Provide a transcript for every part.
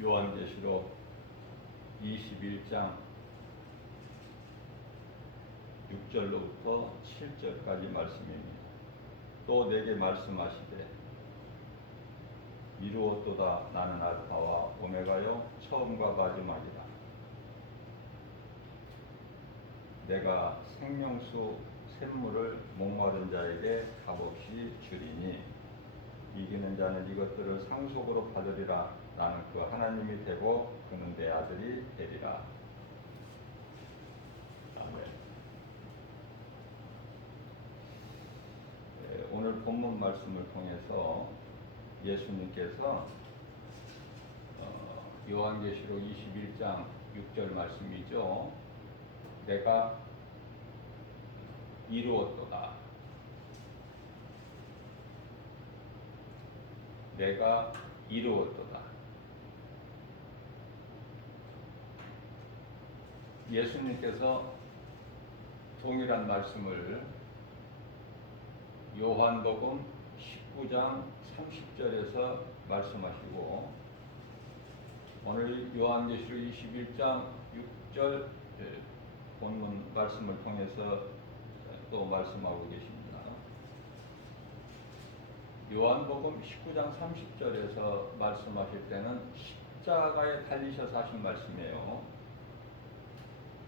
요한계시록 21장 6절로부터 7절까지 말씀입니다. 또 내게 말씀하시되 이루었도다. 나는 알파와 오메가요 처음과 마지막이라. 내가 생명수 샘물을 목마른 자에게 값없이 주리니 이기는 자는 이것들을 상속으로 받으리라. 나는 그 하나님이 되고 그는 내 아들이 되리라. 아멘. 오늘 본문 말씀을 통해서 예수님께서 요한계시록 21장 6절 말씀이죠. 내가 이루었도다. 내가 이루었도다. 예수님께서 동일한 말씀을 요한복음 19장 30절에서 말씀하시고 오늘 요한계시록 21장 6절 본문 말씀을 통해서 또 말씀하고 계십니다. 요한복음 19장 30절에서 말씀하실 때는 십자가에 달리셔서 하신 말씀이에요.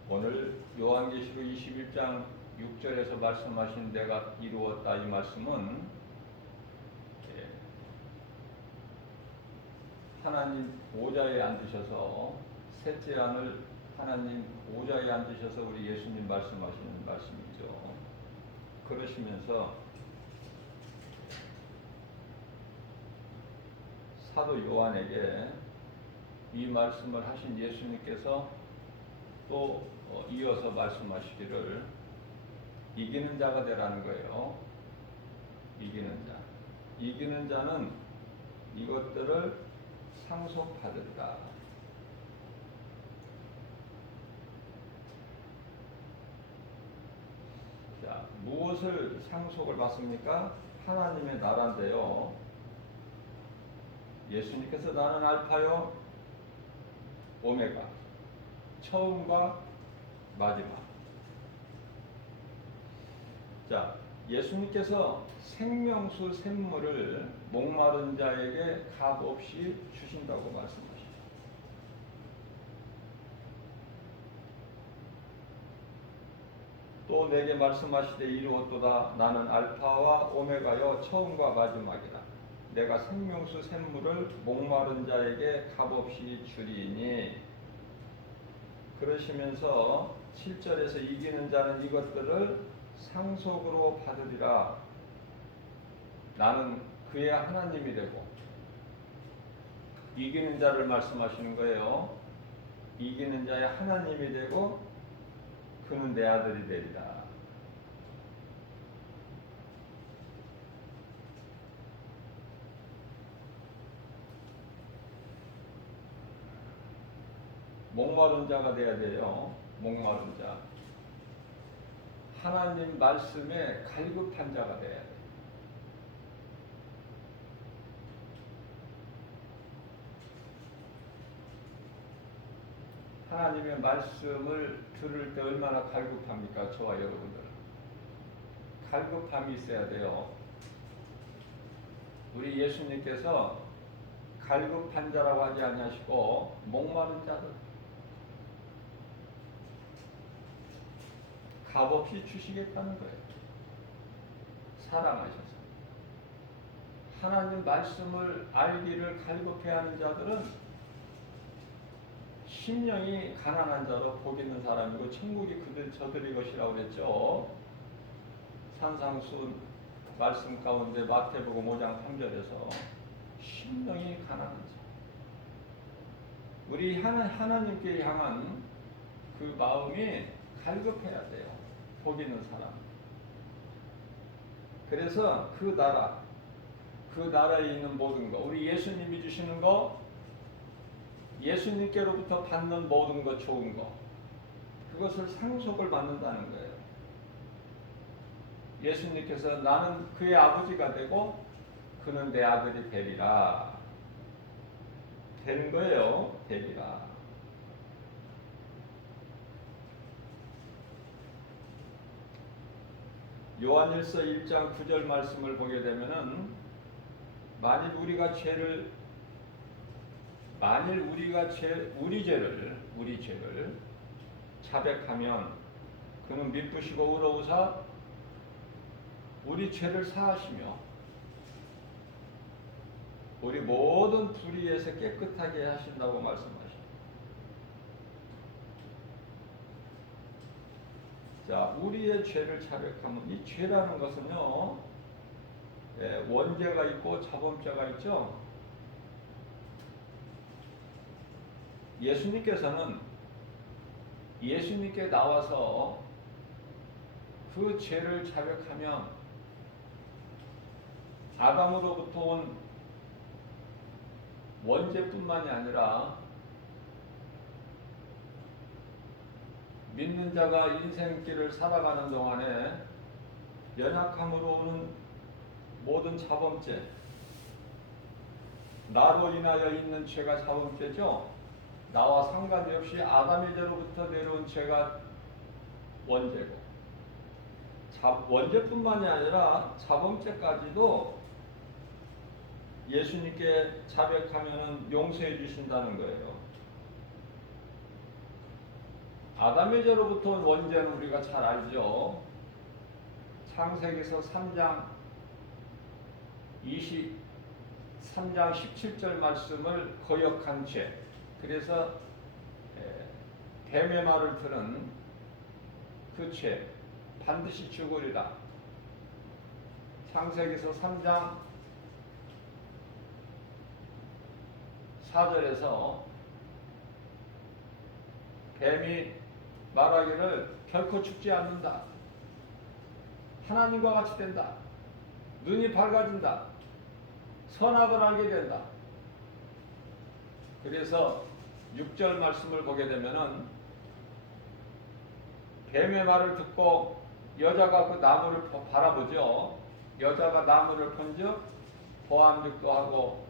오늘 요한계시록 21장 6절에서 말씀하신 내가 이루었다 이 말씀은 하나님 보좌에 앉으셔서 셋째 하늘 하나님 보좌에 앉으셔서 우리 예수님 말씀하시는 말씀이죠. 그러시면서 사도 요한에게 이 말씀을 하신 예수님께서 또 이어서 말씀하시기를 이기는 자가 되라는 거예요. 이기는 자. 이기는 자는 이것들을 상속받으리라. 자, 무엇을 상속을 받습니까? 하나님의 나라인데요. 예수님께서 나는 알파요 오메가 처음과 마지막. 자, 예수님께서 생명수 샘물을 목마른 자에게 값없이 주신다고 말씀하십니다. 또 내게 말씀하시되 이루었도다. 나는 알파와 오메가요 처음과 마지막이라. 내가 생명수 샘물을 목마른 자에게 값없이 주리니. 그러시면서 7절에서 이기는 자는 이것들을 상속으로 받으리라. 나는 그의 하나님이 되고. 이기는 자를 말씀하시는 거예요. 이기는 자의 하나님이 되고 그는 내 아들이 되리라. 목마른 자가 돼야 돼요. 목마른 자. 하나님 말씀에 갈급한 자가 돼야 돼요. 하나님의 말씀을 들을 때 얼마나 갈급합니까? 저와 여러분들. 갈급함이 있어야 돼요. 우리 예수님께서 갈급한 자라고 하지 아니하시고 목마른 자들 값없이 주시겠다는 거예요. 사랑하셔서. 하나님 말씀을 알기를 갈급해하는 자들은 심령이 가난한 자로 복 있는 사람이고 천국이 저들의 것이라고 그랬죠. 산상수 말씀 가운데 마태복음 5장 3절에서 심령이 가난한 자. 우리 하나님께 향한 그 마음이 갈급해야 돼요. 복 있는 사람. 그래서 그 나라에 있는 모든 거, 우리 예수님이 주시는 거, 예수님께로부터 받는 모든 것 좋은 거, 그것을 상속을 받는다는 거예요. 예수님께서 나는 그의 아버지가 되고 그는 내 아들이 되리라. 되는 거예요. 되리라. 요한일서 1장 9절 말씀을 보게 되면은 만일 우리 죄를 자백하면 그는 미쁘시고 의로우사 우리 죄를 사하시며 우리 모든 불의에서 깨끗하게 하신다고 말씀하십니다. 자, 우리의 죄를 자백하면 이 죄라는 것은요, 원죄가 있고 자범죄가 있죠. 예수님께서는 예수님께 나와서 그 죄를 자백하면 아담으로부터 온 원죄뿐만이 아니라 믿는 자가 인생길을 살아가는 동안에 연약함으로 오는 모든 자범죄, 나로 인하여 있는 죄가 자범죄죠. 나와 상관이 없이 아담의 죄로부터 내려온 죄가 원죄고, 원죄뿐만이 아니라 자범죄까지도 예수님께 자백하면 용서해 주신다는 거예요. 아담의 죄로부터 온 원죄는 우리가 잘 알죠. 창세기서 3장 17절 말씀을 거역한 죄. 그래서 뱀의 말을 들은 그 죄 반드시 죽으리라. 창세기서 3장 4절에서 뱀이 말하기를 결코 죽지 않는다. 하나님과 같이 된다. 눈이 밝아진다. 선악을 알게 된다. 그래서 6절 말씀을 보게 되면은 뱀의 말을 듣고 여자가 그 나무를 바라보죠. 여자가 나무를 본즉 보암직도 하고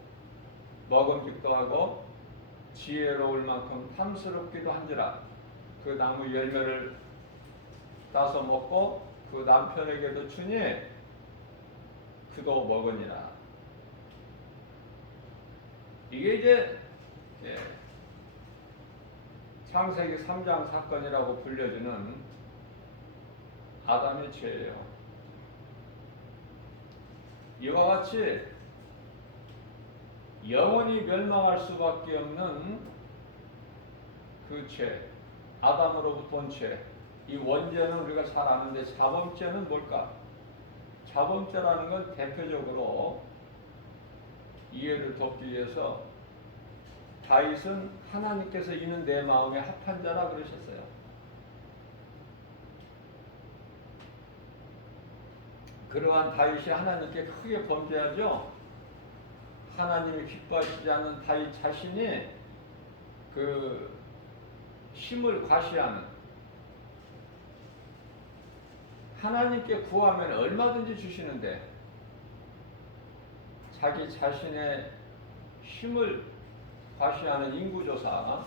먹음직도 하고 지혜로울 만큼 탐스럽기도 한지라. 그 나무 열매를 따서 먹고 그 남편에게도 주니 그도 먹으니라. 이게 이제 창세기 3장 사건이라고 불려지는 아담의 죄예요. 이와 같이 영원히 멸망할 수밖에 없는 그 죄, 아담으로부터 온 죄, 이 원죄는 우리가 잘 아는데 자범죄는 뭘까? 자범죄라는 건 대표적으로 이해를 돕기 위해서 다윗은 하나님께서 이는 내 마음에 합한 자라 그러셨어요. 그러한 다윗이 하나님께 크게 범죄하죠. 하나님이 기뻐하시지 않는 다윗 자신이 그 힘을 과시하는, 하나님께 구하면 얼마든지 주시는데 자기 자신의 힘을 과시하는 인구조사,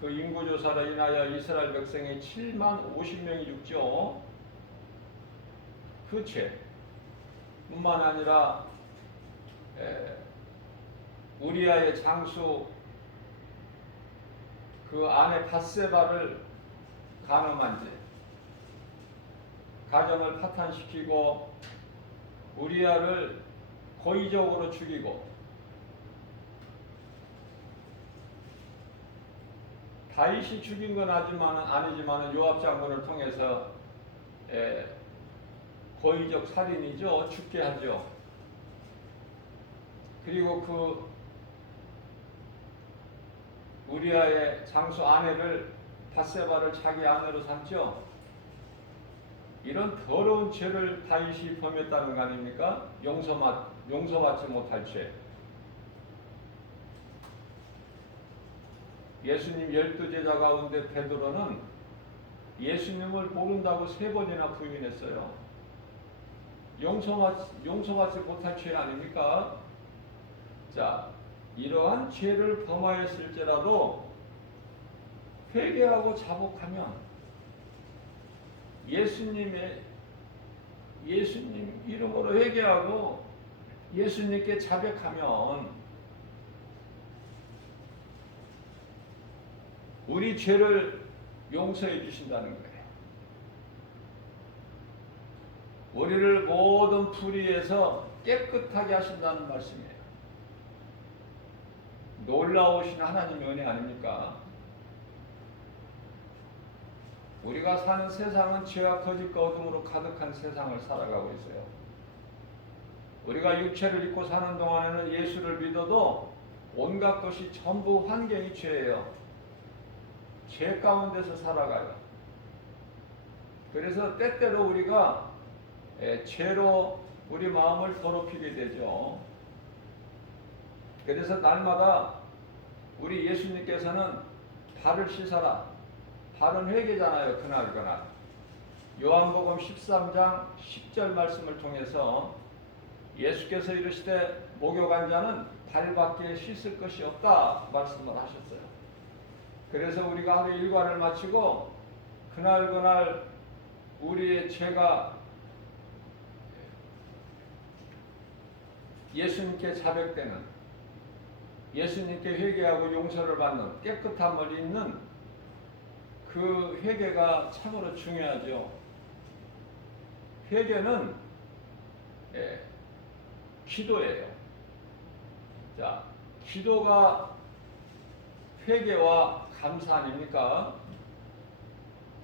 그 인구조사로 인하여 이스라엘 백성이 7만 50명이 죽죠. 그 죄뿐만 아니라 우리아의 장수 그 아내 밧세바를 간음한 죄, 가정을 파탄시키고 우리아를 고의적으로 죽이고, 다윗이 죽인 건 아니지만은 요압 장군을 통해서 고의적 살인이죠. 죽게 하죠. 그리고 그 우리아의 장수 아내를 밧세바를 자기 아내로 삼죠. 이런 더러운 죄를 다윗이 범했다는 거 아닙니까? 용서받지 못할 죄. 예수님 12제자 가운데 베드로는 예수님을 모른다고 3번이나 부인했어요. 용서받지 못할 죄 아닙니까? 자, 이러한 죄를 범하였을지라도 회개하고 자복하면 예수님 이름으로 회개하고 예수님께 자백하면 우리 죄를 용서해 주신다는 거예요. 우리를 모든 불의에서 깨끗하게 하신다는 말씀이에요. 놀라우신 하나님의 은혜 아닙니까? 우리가 사는 세상은 죄와 거짓과 어둠으로 가득한 세상을 살아가고 있어요. 우리가 육체를 입고 사는 동안에는 예수를 믿어도 온갖 것이 전부 환경이 죄예요. 죄 가운데서 살아가요. 그래서 때때로 우리가 죄로 우리 마음을 더럽히게 되죠. 그래서 날마다 우리 예수님께서는 발을 씻어라. 발은 회개잖아요. 그날. 요한복음 13장 10절 말씀을 통해서 예수께서 이르시되 목욕한 자는 발밖에 씻을 것이 없다 말씀을 하셨어요. 그래서 우리가 하루 일과를 마치고 그날 우리의 죄가 예수님께 자백되는, 예수님께 회개하고 용서를 받는 깨끗함을 잇는 그 회개가 참으로 중요하죠. 회개는 기도예요. 자, 기도가 회개와 감사 아닙니까?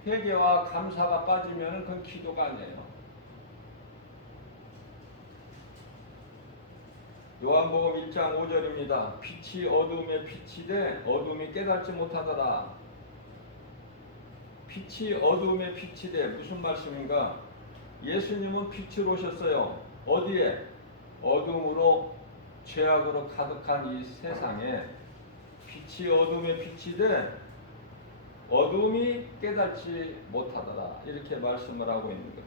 회개와 감사가 빠지면 그건 기도가 아니에요. 요한복음 1장 5절입니다. 빛이 어둠에 비치되 어둠이 깨닫지 못하더라. 빛이 어둠에 비치되 무슨 말씀인가? 예수님은 빛으로 오셨어요. 어디에? 어둠으로 죄악으로 가득한 이 세상에 빛이 어둠에 비치되 어둠이 깨닫지 못하더라. 이렇게 말씀을 하고 있는 거예요.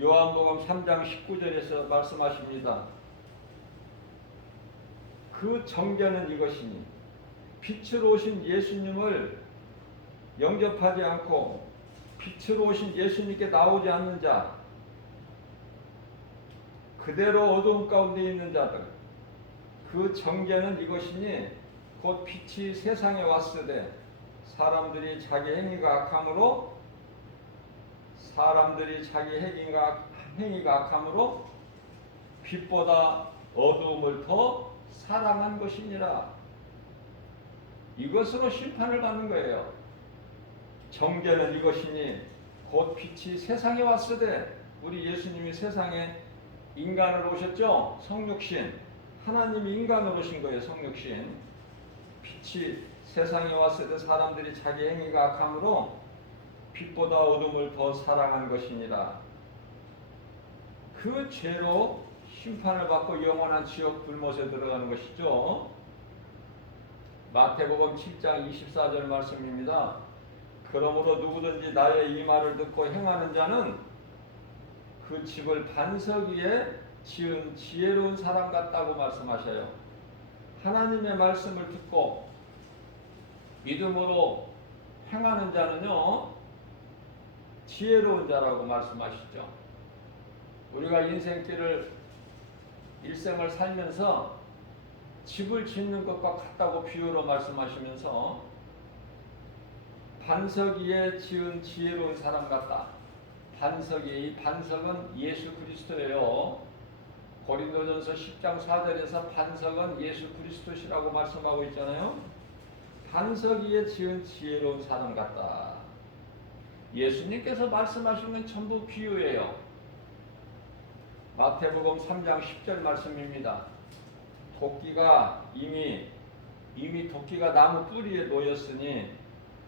요한복음 3장 19절에서 말씀하십니다. 그 정죄는 이것이니 빛으로 오신 예수님을 영접하지 않고 빛으로 오신 예수님께 나오지 않는 자, 그대로 어두움 가운데 있는 자들, 그 정죄는 이것이니 곧 빛이 세상에 왔으되 사람들이 자기 행위가 악함으로 빛보다 어두움을 더 사랑한 것이니라. 이것으로 심판을 받는 거예요. 정죄는 이것이니 곧 빛이 세상에 왔으되, 우리 예수님이 세상에 인간으로 오셨죠. 성육신, 하나님이 인간으로 오신 거예요. 성육신. 빛이 세상에 왔으되 사람들이 자기 행위가 악함으로 빛보다 어둠을 더 사랑한 것이니라. 그 죄로 심판을 받고 영원한 지옥 불못에 들어가는 것이죠. 마태복음 7장 24절 말씀입니다. 그러므로 누구든지 나의 이 말을 듣고 행하는 자는 그 집을 반석 위에 지은 지혜로운 사람 같다고 말씀하셔요. 하나님의 말씀을 듣고 믿음으로 행하는 자는요, 지혜로운 자라고 말씀하시죠. 우리가 일생을 살면서 집을 짓는 것과 같다고 비유로 말씀하시면서 반석 위에 지은 지혜로운 사람 같다. 이 반석은 예수 그리스도예요. 고린도전서 10장 4절에서 반석은 예수 그리스도시라고 말씀하고 있잖아요. 반석 위에 지은 지혜로운 사람 같다. 예수님께서 말씀하신 건 전부 비유예요. 마태복음 3장 10절 말씀입니다. 도끼가 이미 도끼가 나무 뿌리에 놓였으니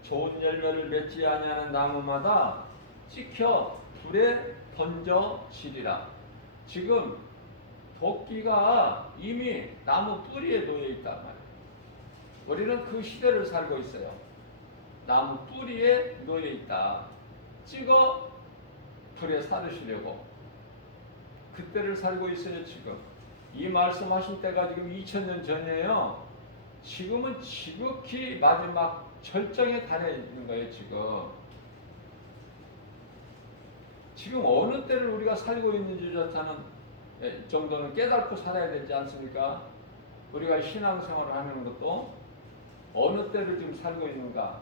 좋은 열매를 맺지 아니하는 나무마다 찍혀 불에 던져지리라. 지금 도끼가 이미 나무 뿌리에 놓여 있단 말이에요. 우리는 그 시대를 살고 있어요. 나무 뿌리에 놓여 있다. 찍어 불에 사르시려고 그때를 살고 있어요. 지금 이 말씀하신 때가 지금 2000년 전이에요. 지금은 지극히 마지막 절정에 달해 있는 거예요. 지금 어느 때를 우리가 살고 있는지조차는 정도는 깨닫고 살아야 되지 않습니까? 우리가 신앙생활을 하는 것도 어느 때를 지금 살고 있는가.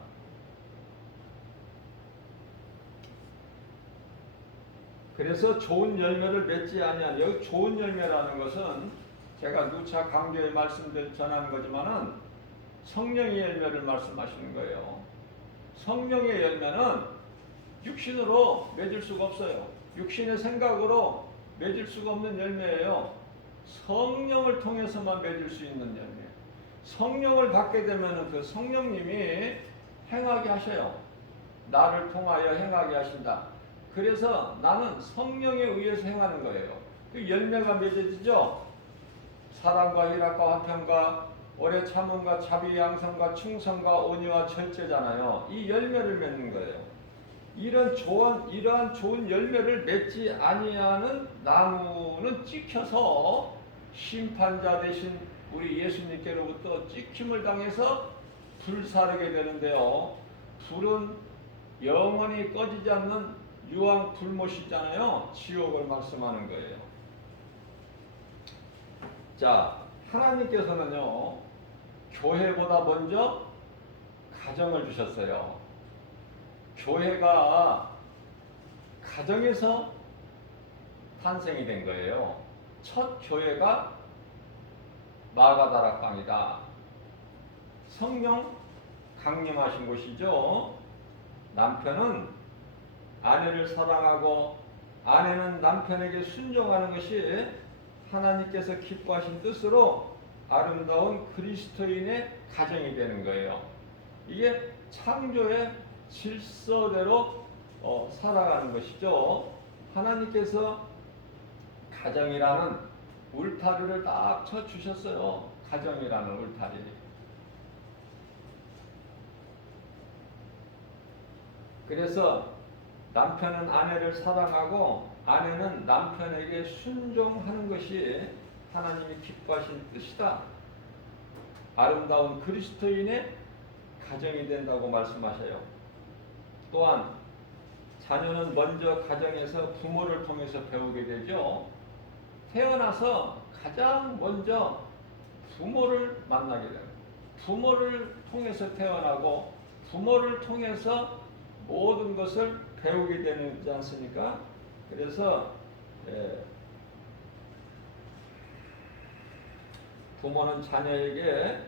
그래서 좋은 열매를 맺지 아니한, 여기 좋은 열매라는 것은 제가 누차 강조의 말씀들 전하는 거지만은 성령의 열매를 말씀하시는 거예요. 성령의 열매는 육신으로 맺을 수가 없어요. 육신의 생각으로 맺을 수가 없는 열매예요. 성령을 통해서만 맺을 수 있는 열매. 성령을 받게 되면 그 성령님이 행하게 하셔요. 나를 통하여 행하게 하신다. 그래서 나는 성령에 의해서 행하는 거예요. 그 열매가 맺어지죠. 사랑과 희락과 화평과 오래 참음과 자비 양성과 충성과 온유와 절제잖아요. 이 열매를 맺는 거예요. 이러한 좋은 열매를 맺지 아니하는 나무는 찍혀서 심판자 되신 우리 예수님께로부터 찍힘을 당해서 불사르게 되는데요. 불은 영원히 꺼지지 않는 유황 불못이잖아요. 지옥을 말씀하는 거예요. 자, 하나님께서는요, 교회보다 먼저 가정을 주셨어요. 교회가 가정에서 탄생이 된 거예요. 첫 교회가 마가다락방이다. 성령 강림하신 곳이죠. 남편은 아내를 사랑하고 아내는 남편에게 순종하는 것이 하나님께서 기뻐하신 뜻으로 아름다운 그리스도인의 가정이 되는 거예요. 이게 창조의 질서대로 살아가는 것이죠. 하나님께서 가정이라는 울타리를 딱 쳐주셨어요. 가정이라는 울타리. 그래서 남편은 아내를 사랑하고 아내는 남편에게 순종하는 것이 하나님이 기뻐하신 뜻이다. 아름다운 그리스도인의 가정이 된다고 말씀하셔요. 또한 자녀는 먼저 가정에서 부모를 통해서 배우게 되죠. 태어나서 가장 먼저 부모를 만나게 됩니다. 부모를 통해서 태어나고 부모를 통해서 모든 것을 배우게 되지 않습니까? 그래서 부모는 자녀에게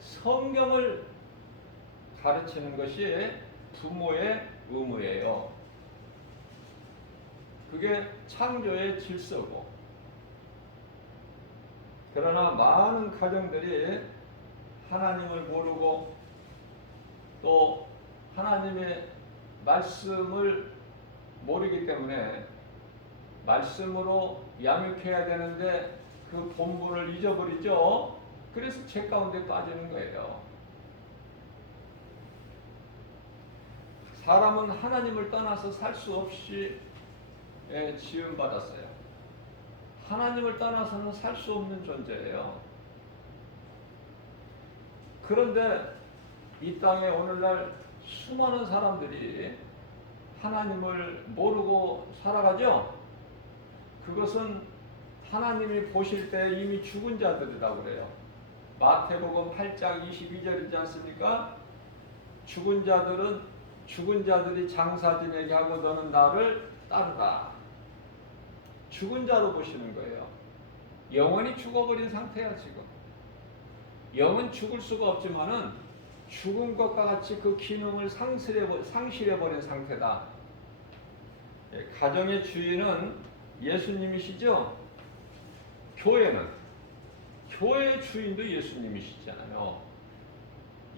성경을 가르치는 것이 부모의 의무예요. 그게 창조의 질서고. 그러나 많은 가정들이 하나님을 모르고 또 하나님의 말씀을 모르기 때문에 말씀으로 양육해야 되는데 그 본분을 잊어버리죠. 그래서 죄 가운데 빠지는 거예요. 사람은 하나님을 떠나서 살 수 없이 지음받았어요. 하나님을 떠나서는 살 수 없는 존재예요. 그런데 이 땅에 오늘날 수많은 사람들이 하나님을 모르고 살아가죠. 그것은 하나님이 보실 때 이미 죽은 자들이라고 그래요. 마태복음 8장 22절이지 않습니까? 죽은 자들이 장사지내게 하고 너는 나를 따르라. 죽은 자로 보시는 거예요. 영원히 죽어버린 상태야 지금. 영은 죽을 수가 없지만은 죽은 것과 같이 그 기능을 상실해버린 상태다. 가정의 주인은 예수님이시죠. 교회의 주인도 예수님이시잖아요.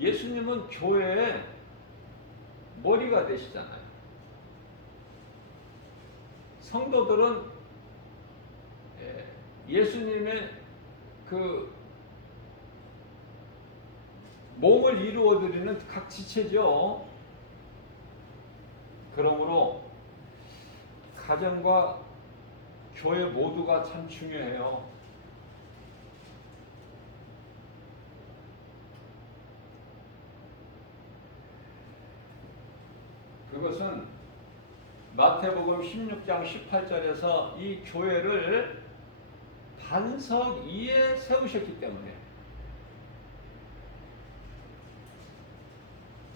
예수님은 교회의 머리가 되시잖아요. 성도들은 예수님의 그 몸을 이루어드리는 각 지체죠. 그러므로 가정과 교회 모두가 참 중요해요. 그것은 마태복음 16장 18절에서 이 교회를 반석 위에 세우셨기 때문에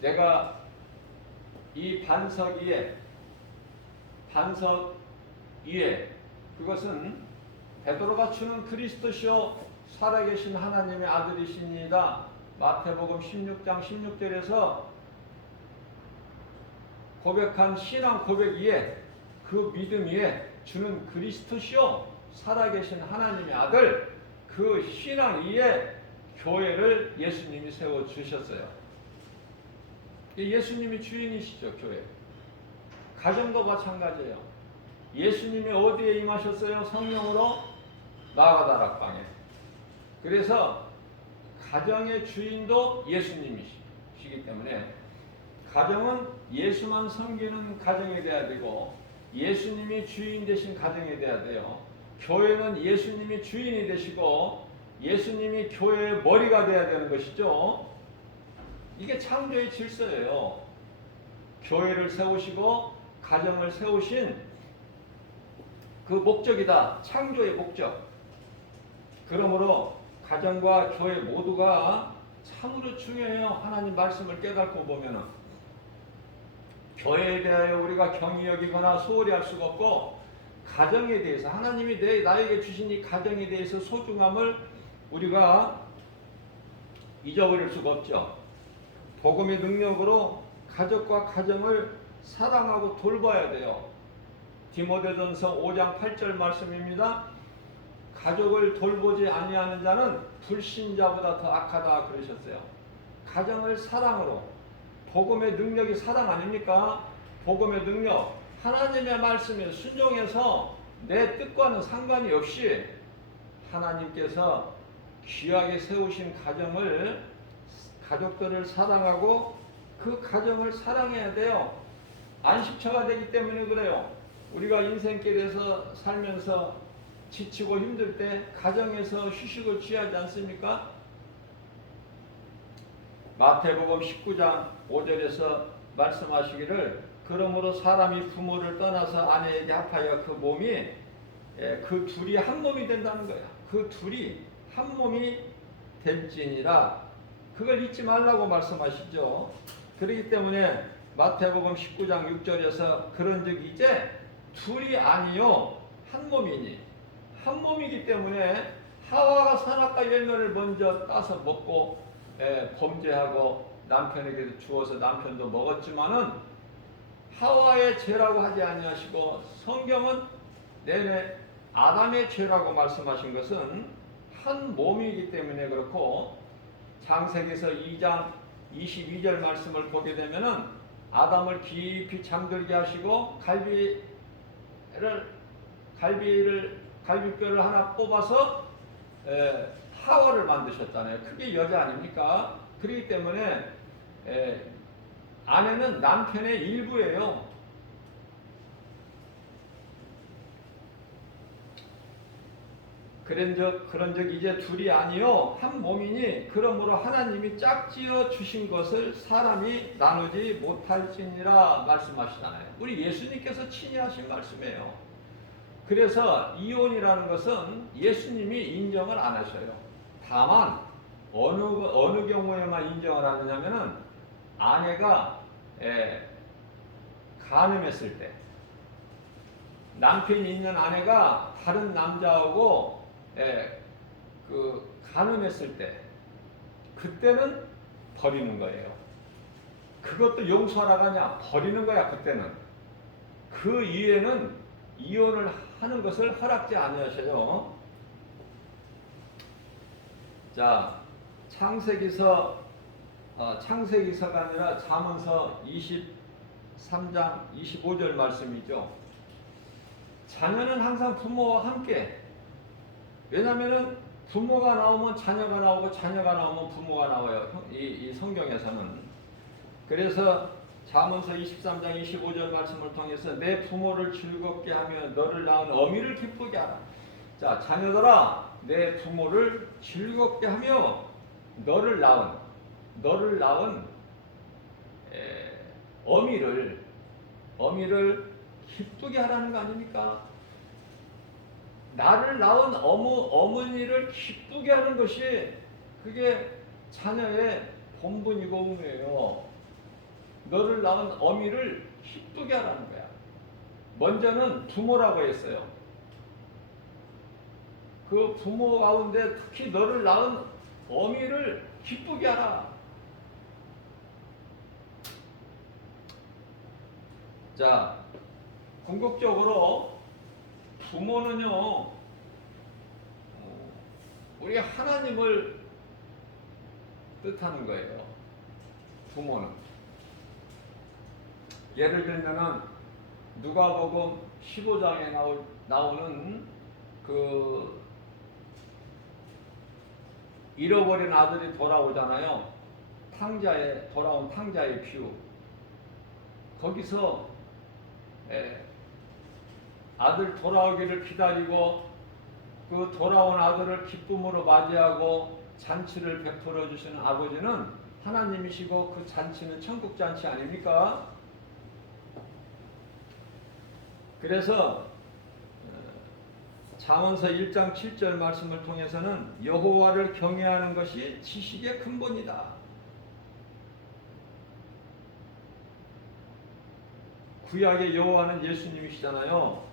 내가 이 반석 위에 그것은 베드로가 주는 그리스도시요 살아계신 하나님의 아들이십니다. 마태복음 16장 16절에서 고백한 신앙 고백 위에 그 믿음 위에 주는 그리스도시요 살아계신 하나님의 아들 그 신앙 위에 교회를 예수님이 세워주셨어요. 예수님이 주인이시죠. 교회. 가정도 마찬가지예요. 예수님이 어디에 임하셨어요? 성령으로 마가다락방에. 그래서 가정의 주인도 예수님이시기 때문에 가정은 예수만 섬기는 가정이 돼야 되고 예수님이 주인 되신 가정이 돼야 돼요. 교회는 예수님이 주인이 되시고 예수님이 교회의 머리가 돼야 되는 것이죠. 이게 창조의 질서예요. 교회를 세우시고 가정을 세우신 그 목적이다. 창조의 목적. 그러므로 가정과 교회 모두가 참으로 중요해요. 하나님 말씀을 깨닫고 보면은 교회에 대하여 우리가 경히 여기거나 소홀히 할 수가 없고 가정에 대해서 하나님이 나에게 주신 이 가정에 대해서 소중함을 우리가 잊어버릴 수가 없죠. 복음의 능력으로 가족과 가정을 사랑하고 돌봐야 돼요. 디모데전서 5장 8절 말씀입니다. 가족을 돌보지 아니하는 자는 불신자보다 더 악하다 그러셨어요. 가정을 사랑으로 복음의 능력이 사랑 아닙니까? 복음의 능력 하나님의 말씀에 순종해서 내 뜻과는 상관이 없이 하나님께서 귀하게 세우신 가족들을 사랑하고 그 가정을 사랑해야 돼요. 안식처가 되기 때문에 그래요. 우리가 인생길에서 살면서 지치고 힘들 때 가정에서 휴식을 취하지 않습니까? 마태복음 19장 5절에서 말씀하시기를 그러므로 사람이 부모를 떠나서 아내에게 합하여 그 몸이 그 둘이 한 몸이 된다는 거야. 그 둘이 한 몸이 될지니라. 그걸 잊지 말라고 말씀하시죠. 그렇기 때문에 마태복음 19장 6절에서 그런즉 이제 둘이 아니요 한 몸이니 한 몸이기 때문에 하와가 선악과 열매를 먼저 따서 먹고 범죄하고 남편에게 주어서 남편도 먹었지만은 하와의 죄라고 하지 아니하시고 성경은 내내 아담의 죄라고 말씀하신 것은 한 몸이기 때문에 그렇고 창세기서 2장 22절 말씀을 보게 되면은 아담을 깊이 잠들게 하시고 갈비뼈를 하나 뽑아서 하와를 만드셨잖아요. 그게 여자 아닙니까? 그렇기 때문에 아내는 남편의 일부예요. 그런즉 이제 둘이 아니요 한 몸이니 그러므로 하나님이 짝지어 주신 것을 사람이 나누지 못할지니라 말씀하시잖아요. 우리 예수님께서 친히 하신 말씀이에요. 그래서 이혼이라는 것은 예수님이 인정을 안 하셔요. 다만 어느 경우에만 인정을 하느냐면은 아내가 간음했을 때 남편이 있는 아내가 다른 남자하고 간음했을 때 그때는 버리는 거예요. 그것도 용서하라고 하냐? 버리는 거야. 그때는. 그 이후에는 이혼을 하는 것을 허락지 아니하셔요. 자, 창세기서가 아니라 잠언서 23장 25절 말씀이죠. 자녀는 항상 부모와 함께. 왜냐하면 부모가 나오면 자녀가 나오고 자녀가 나오면 부모가 나와요. 이 성경에서는. 그래서 잠언서 23장 25절 말씀을 통해서 내 부모를 즐겁게 하며 너를 낳은 어미를 기쁘게 하라. 자, 자녀들아 내 부모를 즐겁게 하며 너를 낳은 어미를 어미를 기쁘게 하라는 거 아닙니까? 나를 낳은 어머니를 기쁘게 하는 것이 그게 자녀의 본분이고 의무예요. 너를 낳은 어미를 기쁘게 하라는 거야. 먼저는 부모라고 했어요. 그 부모 가운데 특히 너를 낳은 어미를 기쁘게 하라. 자, 궁극적으로 부모는요, 우리 하나님을 뜻하는 거예요. 부모는. 예를 들면은 누가복음 15장에 나오는 그 잃어버린 아들이 돌아오잖아요. 돌아온 탕자의 비유. 거기서 아들 돌아오기를 기다리고 그 돌아온 아들을 기쁨으로 맞이하고 잔치를 베풀어 주시는 아버지는 하나님이시고 그 잔치는 천국 잔치 아닙니까? 그래서 잠언서 1장 7절 말씀을 통해서는 여호와를 경외하는 것이 지식의 근본이다. 구약의 여호와는 예수님이시잖아요.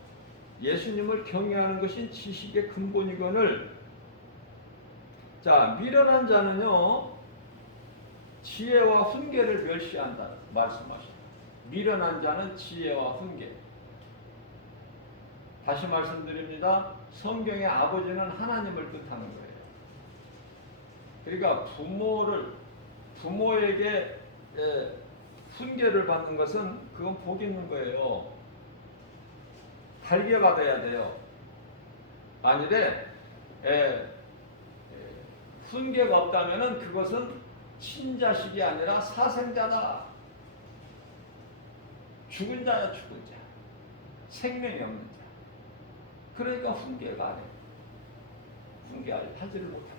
예수님을 경외하는 것이 지식의 근본이거늘, 자, 미련한 자는요 지혜와 훈계를 멸시한다 말씀하십니다. 미련한 자는 지혜와 훈계. 다시 말씀드립니다. 성경의 아버지는 하나님을 뜻하는 거예요. 그러니까 부모에게 훈계를 받는 것은 그건 복 있는 거예요. 달게 받아야 돼요. 만일에 훈계가 없다면은 그것은 친자식이 아니라 사생자다. 죽은 자야, 죽은 자. 생명이 없는 자. 그러니까 훈계가 안 해요. 훈계하지를 못하죠.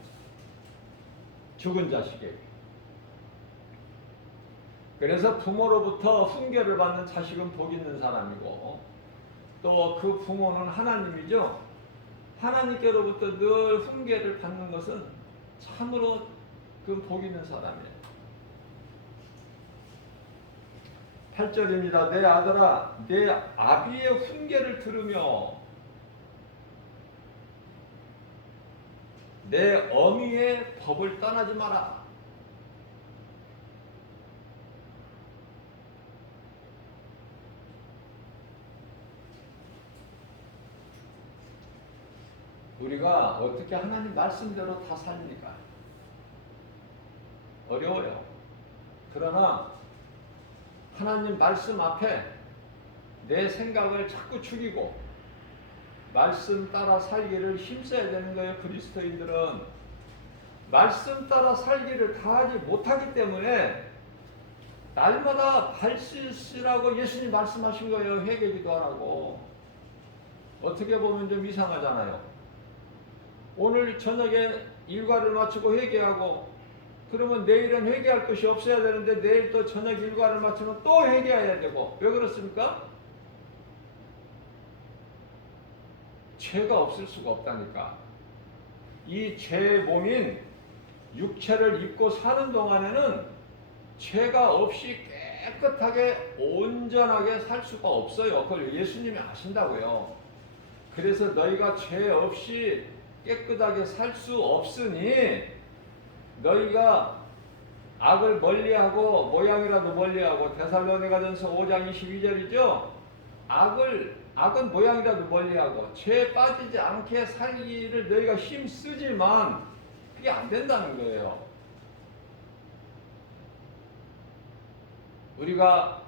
죽은 자식에게. 그래서 부모로부터 훈계를 받는 자식은 복 있는 사람이고, 또 그 부모는 하나님이죠. 하나님께로부터 늘 훈계를 받는 것은 참으로 그 복 있는 사람이에요. 8절입니다. 내 아들아, 내 아비의 훈계를 들으며 내 어미의 법을 떠나지 마라. 우리가 어떻게 하나님 말씀대로 다 삽니까? 어려워요. 그러나 하나님 말씀 앞에 내 생각을 자꾸 죽이고 말씀 따라 살기를 힘써야 되는 거예요. 그리스도인들은 말씀 따라 살기를 다하지 못하기 때문에 날마다 발실시라고 예수님 말씀하신 거예요. 회개기도 하라고. 어떻게 보면 좀 이상하잖아요. 오늘 저녁에 일과를 마치고 회개하고, 그러면 내일은 회개할 것이 없어야 되는데 내일 또 저녁 일과를 마치면 또 회개해야 되고. 왜 그렇습니까? 죄가 없을 수가 없다니까. 이 죄의 몸인 육체를 입고 사는 동안에는 죄가 없이 깨끗하게 온전하게 살 수가 없어요. 그걸 예수님이 아신다고요. 그래서 너희가 죄 없이 깨끗하게 살 수 없으니 너희가 악을 멀리하고 모양이라도 멀리하고, 데살로니가전서 5장 22절이죠. 악은 모양이라도 멀리하고 죄에 빠지지 않게 살기를 너희가 힘쓰지만 그게 안 된다는 거예요. 우리가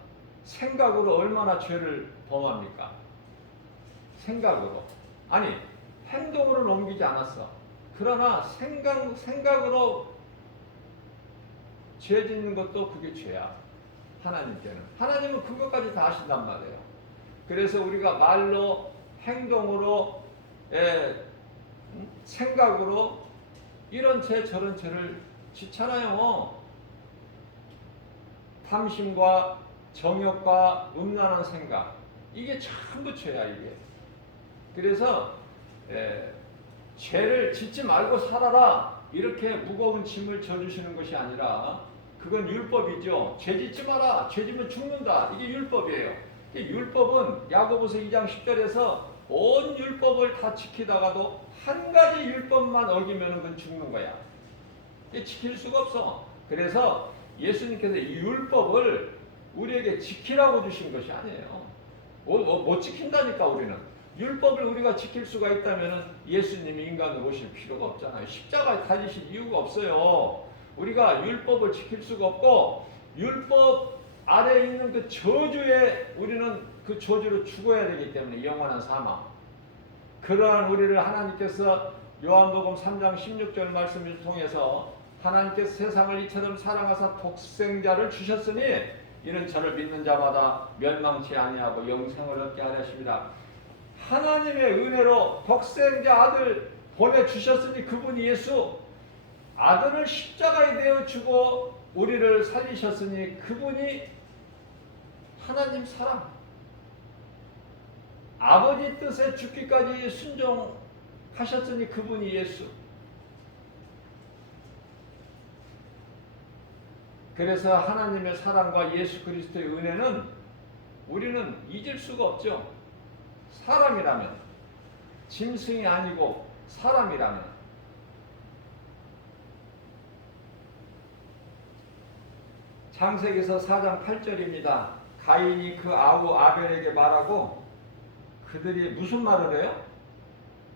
생각으로 얼마나 죄를 범합니까? 생각으로. 아니, 행동으로는 옮기지 않았어. 그러나 생각으로 죄 짓는 것도 그게 죄야. 하나님께는. 하나님은 그것까지 다 아신단 말이에요. 그래서 우리가 말로, 행동으로, 생각으로 이런 죄 저런 죄를 짓잖아요. 탐심과 정욕과 음란한 생각, 이게 전부 죄야 이게. 그래서 죄를 짓지 말고 살아라 이렇게 무거운 짐을 져주시는 것이 아니라, 그건 율법이죠. 죄 짓지 마라, 죄 지면 죽는다, 이게 율법이에요. 율법은 야고보서 2장 10절에서 온 율법을 다 지키다가도 한 가지 율법만 어기면 그건 죽는 거야. 지킬 수가 없어. 그래서 예수님께서 이 율법을 우리에게 지키라고 주신 것이 아니에요. 못 지킨다니까. 우리는 율법을 우리가 지킬 수가 있다면 예수님이 인간으로 오실 필요가 없잖아요. 십자가에 달리실 이유가 없어요. 우리가 율법을 지킬 수가 없고, 율법 아래에 있는 그 저주에 우리는 그 저주로 죽어야 되기 때문에, 영원한 사망. 그러한 우리를 하나님께서 요한복음 3장 16절 말씀을 통해서 하나님께서 세상을 이처럼 사랑하사 독생자를 주셨으니 이는 저를 믿는 자마다 멸망치 아니하고 영생을 얻게 하려 하십니다. 하나님의 은혜로 독생자 아들 보내주셨으니, 그분이 예수, 아들을 십자가에 내어 주고 우리를 살리셨으니 그분이 하나님 사랑, 아버지 뜻에 죽기까지 순종하셨으니 그분이 예수. 그래서 하나님의 사랑과 예수 그리스도의 은혜는 우리는 잊을 수가 없죠. 사람이라면, 짐승이 아니고 사람이라면. 창세기서 4장 8절입니다. 가인이 그 아우 아벨에게 말하고, 그들이 무슨 말을 해요?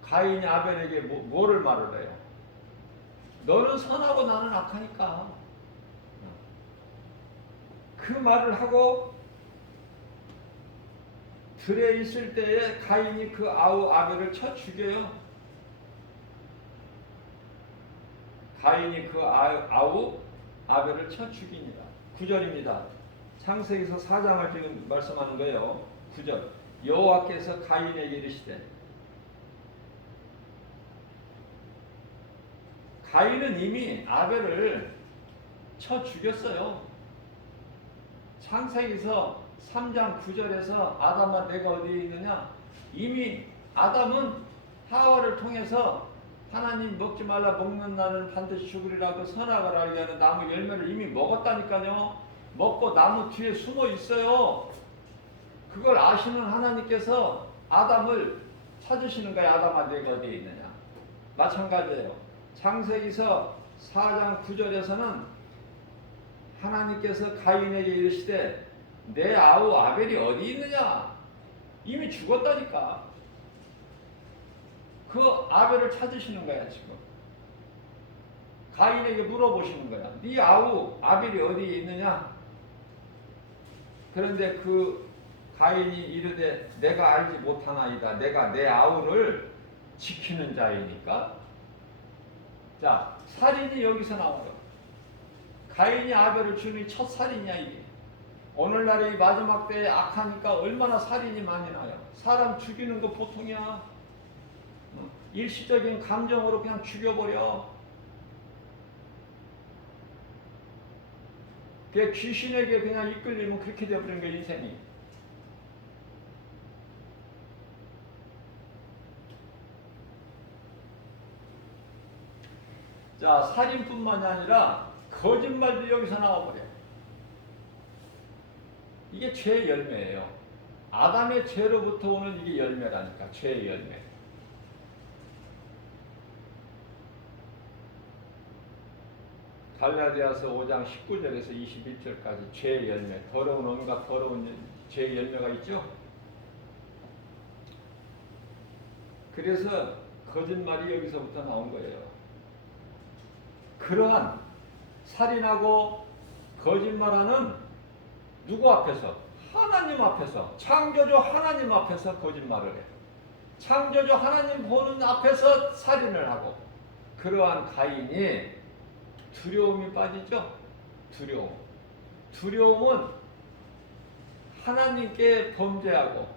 가인이 아벨에게 뭐를 말을 해요? 너는 선하고 나는 악하니까. 그 말을 하고 들에 있을 때에 가인이 그 아우 아벨을 쳐 죽여요. 가인이 그 아우 아벨을 쳐 죽입니다. 9절입니다. 창세기서 4장을 지금 말씀하는 거예요. 9절. 여호와께서 가인에게 이르시되, 가인은 이미 아벨을 쳐 죽였어요. 창세기서 3장 9절에서 아담아 내가 어디에 있느냐, 이미 아담은 하와를 통해서 하나님 먹지 말라, 먹는 나는 반드시 죽으리라 그 선악을 알게 하는 나무 열매를 이미 먹었다니까요. 먹고 나무 뒤에 숨어 있어요. 그걸 아시는 하나님께서 아담을 찾으시는 거예요. 아담아 내가 어디에 있느냐. 마찬가지예요. 창세기서 4장 9절에서는 하나님께서 가인에게 이르시되 내 아우 아벨이 어디 있느냐. 이미 죽었다니까. 그 아벨을 찾으시는 거야. 지금 가인에게 물어보시는 거야. 네 아우 아벨이 어디에 있느냐. 그런데 그 가인이 이르되 내가 알지 못하나이다. 내가 내 아우를 지키는 자이니까. 자, 살인이 여기서 나와요. 가인이 아벨을 죽이는 첫 살인이야 이게. 오늘날의 마지막 때에 악하니까 얼마나 살인이 많이 나요. 사람 죽이는 거 보통이야. 일시적인 감정으로 그냥 죽여버려. 그냥 귀신에게 그냥 이끌리면 그렇게 되어버린 거야 인생이. 자, 살인뿐만이 아니라 거짓말도 여기서 나와버려. 이게 죄의 열매예요. 아담의 죄로부터 오는 이게 열매라니까. 죄의 열매. 갈라디아서 5장 19절에서 21절까지 죄의 열매, 더러운 온갖 더러운 죄의 열매가 있죠. 그래서 거짓말이 여기서부터 나온 거예요. 그러한 살인하고 거짓말하는 누구 앞에서? 하나님 앞에서. 창조주 하나님 앞에서 거짓말을 해. 창조주 하나님 보는 앞에서 살인을 하고. 그러한 가인이 두려움이 빠지죠. 두려움. 두려움은 하나님께 범죄하고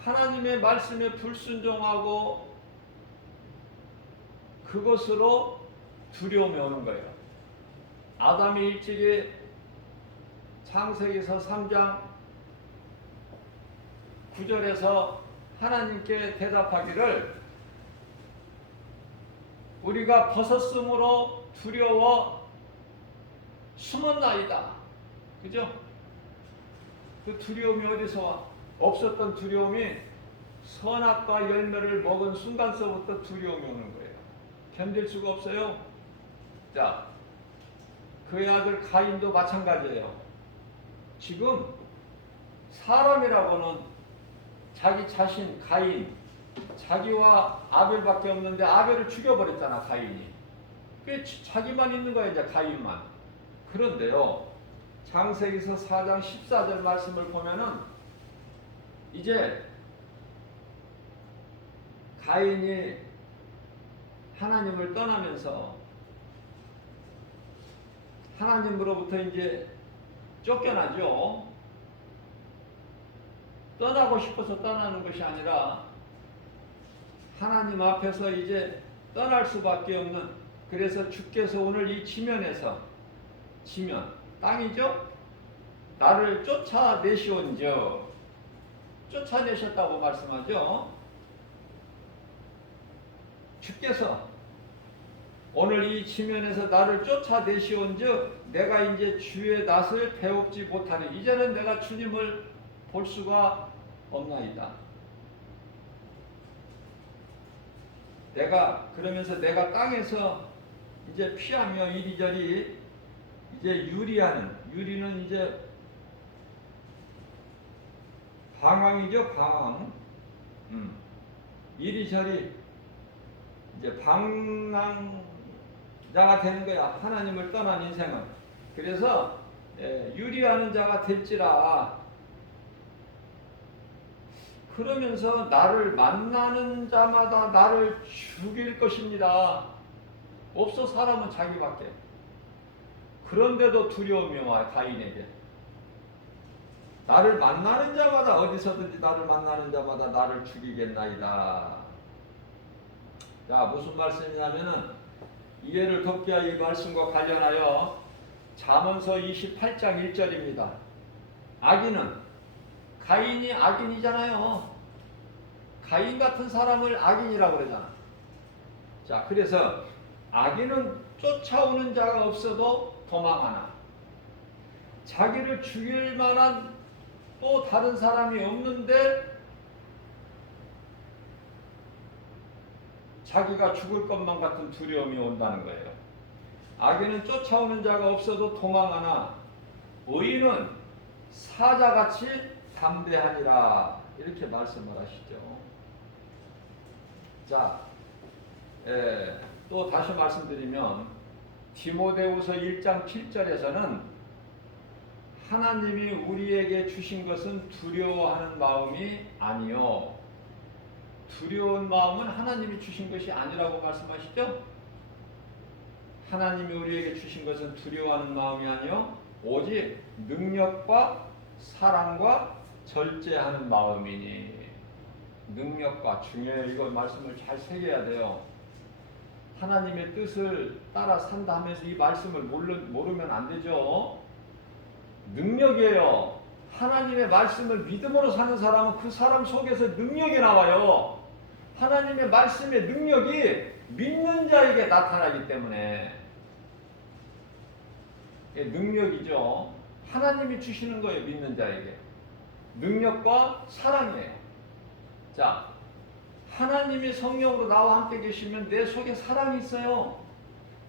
하나님의 말씀에 불순종하고 그것으로 두려움이 오는 거예요. 아담이 일찍이 창세기서 3장 9절에서 하나님께 대답하기를 우리가 벗었으므로 두려워 숨었나이다. 그죠? 그 두려움이 어디서 와? 없었던 두려움이 선악과 열매를 먹은 순간서부터 두려움이 오는 거예요. 견딜 수가 없어요. 자, 그의 아들 가인도 마찬가지예요. 지금 사람이라고는 자기 자신 가인, 자기와 아벨밖에 없는데 아벨을 죽여버렸잖아, 가인이. 그게 자기만 있는 거야, 이제 가인만. 그런데요, 창세기서 4장 14절 말씀을 보면은 이제 가인이 하나님을 떠나면서 하나님으로부터 이제 쫓겨나죠. 떠나고 싶어서 떠나는 것이 아니라 하나님 앞에서 이제 떠날 수밖에 없는, 그래서 주께서 오늘 이 지면에서, 지면 땅이죠? 나를 쫓아내시온즉, 쫓아내셨다고 말씀하죠. 주께서 오늘 이 지면에서 나를 쫓아내시온즉 내가 이제 주의 낯을 배웁지 못하리. 이제는 내가 주님을 볼 수가 없나이다. 그러면서 내가 땅에서 이제 피하며 이리저리 이제 유리는 이제 방황이죠, 방황. 이리저리 이제 방랑자가 되는 거야, 하나님을 떠난 인생은. 그래서 유리하는 자가 될지라. 그러면서 나를 만나는 자마다 나를 죽일 것입니다. 없어, 사람은 자기밖에. 그런데도 두려움이 와, 가인에게. 나를 만나는 자마다, 어디서든지 나를 만나는 자마다 나를 죽이겠나이다. 자, 무슨 말씀이냐면은 이해를 돕기 위하여 이 말씀과 관련하여 잠언서 28장 1절입니다. 가인이 악인이잖아요. 가인 같은 사람을 악인이라고 그러잖아. 자, 그래서 악인은 쫓아오는 자가 없어도 도망하나, 자기를 죽일 만한 또 다른 사람이 없는데 자기가 죽을 것만 같은 두려움이 온다는 거예요. 악인은 쫓아오는 자가 없어도 도망하나 의인은 사자같이 담대하니라. 이렇게 말씀을 하시죠. 자, 또 다시 말씀드리면 디모데후서 1장 7절에서는 하나님이 우리에게 주신 것은 두려워하는 마음이 아니요, 두려운 마음은 하나님이 주신 것이 아니라고 말씀하시죠. 하나님이 우리에게 주신 것은 두려워하는 마음이 아니요 오직 능력과 사랑과 절제하는 마음이니. 능력과, 중요해요. 이거 말씀을 잘 새겨야 돼요. 하나님의 뜻을 따라 산다 하면서 이 말씀을 모르면 안 되죠. 능력이에요. 하나님의 말씀을 믿음으로 사는 사람은 그 사람 속에서 능력이 나와요. 하나님의 말씀의 능력이 믿는 자에게 나타나기 때문에 능력이죠. 하나님이 주시는 거예요, 믿는 자에게. 능력과 사랑이에요. 자, 하나님이 성령으로 나와 함께 계시면 내 속에 사랑이 있어요.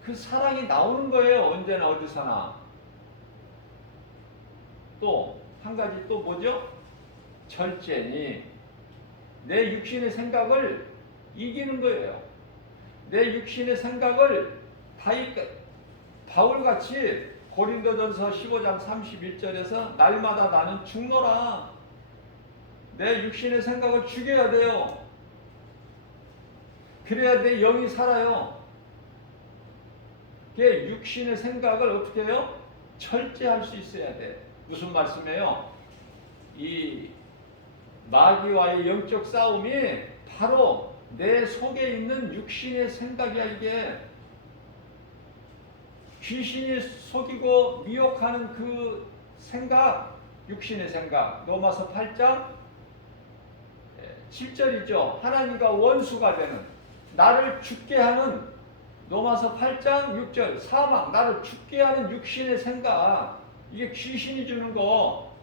그 사랑이 나오는 거예요, 언제나 어디서나. 또 한 가지 또 뭐죠? 절제니. 내 육신의 생각을 이기는 거예요. 내 육신의 생각을 바울같이 고린도전서 15장 31절에서 날마다 나는 죽노라. 내 육신의 생각을 죽여야 돼요. 그래야 내 영이 살아요. 그 육신의 생각을 어떻게 해요? 절제할 수 있어야 돼. 무슨 말씀이에요? 이 마귀와의 영적 싸움이 바로 내 속에 있는 육신의 생각이야. 이게 귀신이 속이고 미혹하는 그 생각, 육신의 생각. 로마서 8장 7절이죠. 하나님과 원수가 되는, 나를 죽게 하는, 로마서 8장 6절, 사망, 나를 죽게 하는 육신의 생각, 이게 귀신이 주는 거,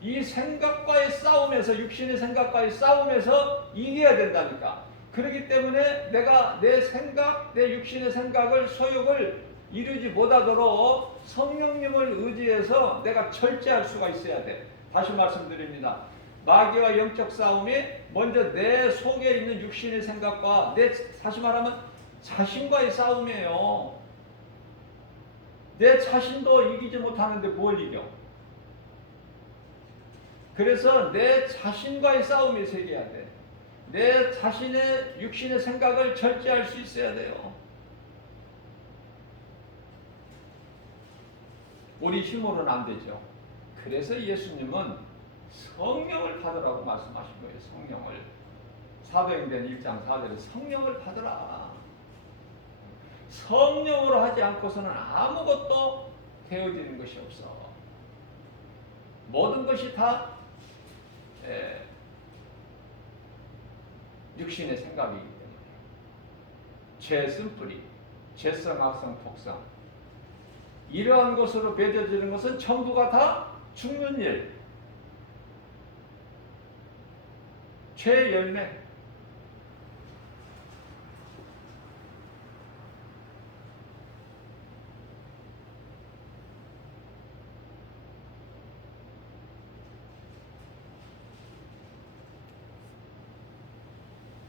이 생각과의 싸움에서, 육신의 생각과의 싸움에서 이겨야 된다니까. 그렇기 때문에 내가 내 생각, 내 육신의 생각을, 소욕을 이루지 못하도록 성령님을 의지해서 내가 절제할 수가 있어야 돼. 다시 말씀드립니다. 마귀와 영적 싸움이 먼저 내 속에 있는 육신의 생각과, 다시 말하면 자신과의 싸움이에요. 내 자신도 이기지 못하는데 뭘 이겨? 그래서 내 자신과의 싸움에 새겨야 돼. 내 자신의 육신의 생각을 절제할 수 있어야 돼요. 우리 힘으로는 안 되죠. 그래서 예수님은 성령을 받으라고 말씀하신 거예요. 성령을. 사도행전 1장 4절에 성령을 받으라. 성령으로 하지 않고서는 아무것도 되어지는 것이 없어. 모든 것이 다 육신의 생각이기 때문에. 죄 쓴뿌리, 죄성, 악성, 독성, 이러한 것으로 맺어지는 것은 전부가 다 죽는 일, 죄의 열매.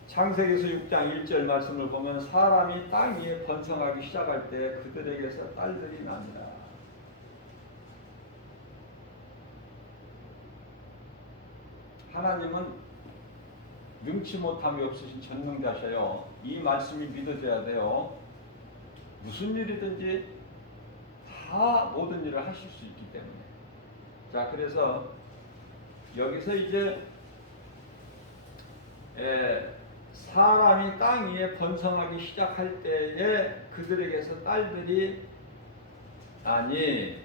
창세기서 6장 1절 말씀을 보면 사람이 땅 위에 번성하기 시작할 때 그들에게서 딸들이 납니다. 하나님은 능치 못함이 없으신 전능자셔요. 이 말씀이 믿어져야 돼요. 무슨 일이든지 다 모든 일을 하실 수 있기 때문에. 자, 그래서 여기서 이제 사람이 땅 위에 번성하기 시작할 때에 그들에게서 딸들이 아니,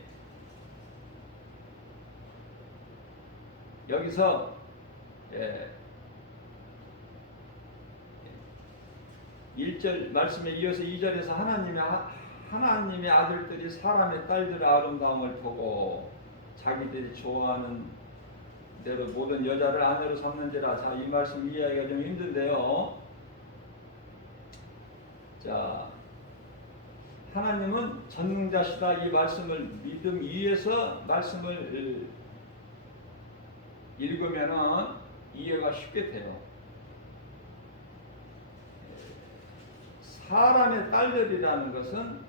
여기서 1절 말씀에 이어서 2절에서 하나님의 아들들이 사람의 딸들의 아름다움을 보고 자기들이 좋아하는 대로 모든 여자를 아내로 삼는지라. 자, 이 말씀 이해하기가 좀 힘든데요. 자, 하나님은 전능자시다. 이 말씀을 믿음 위에서 말씀을 읽으면은 이해가 쉽게 돼요. 사람의 딸들이라는 것은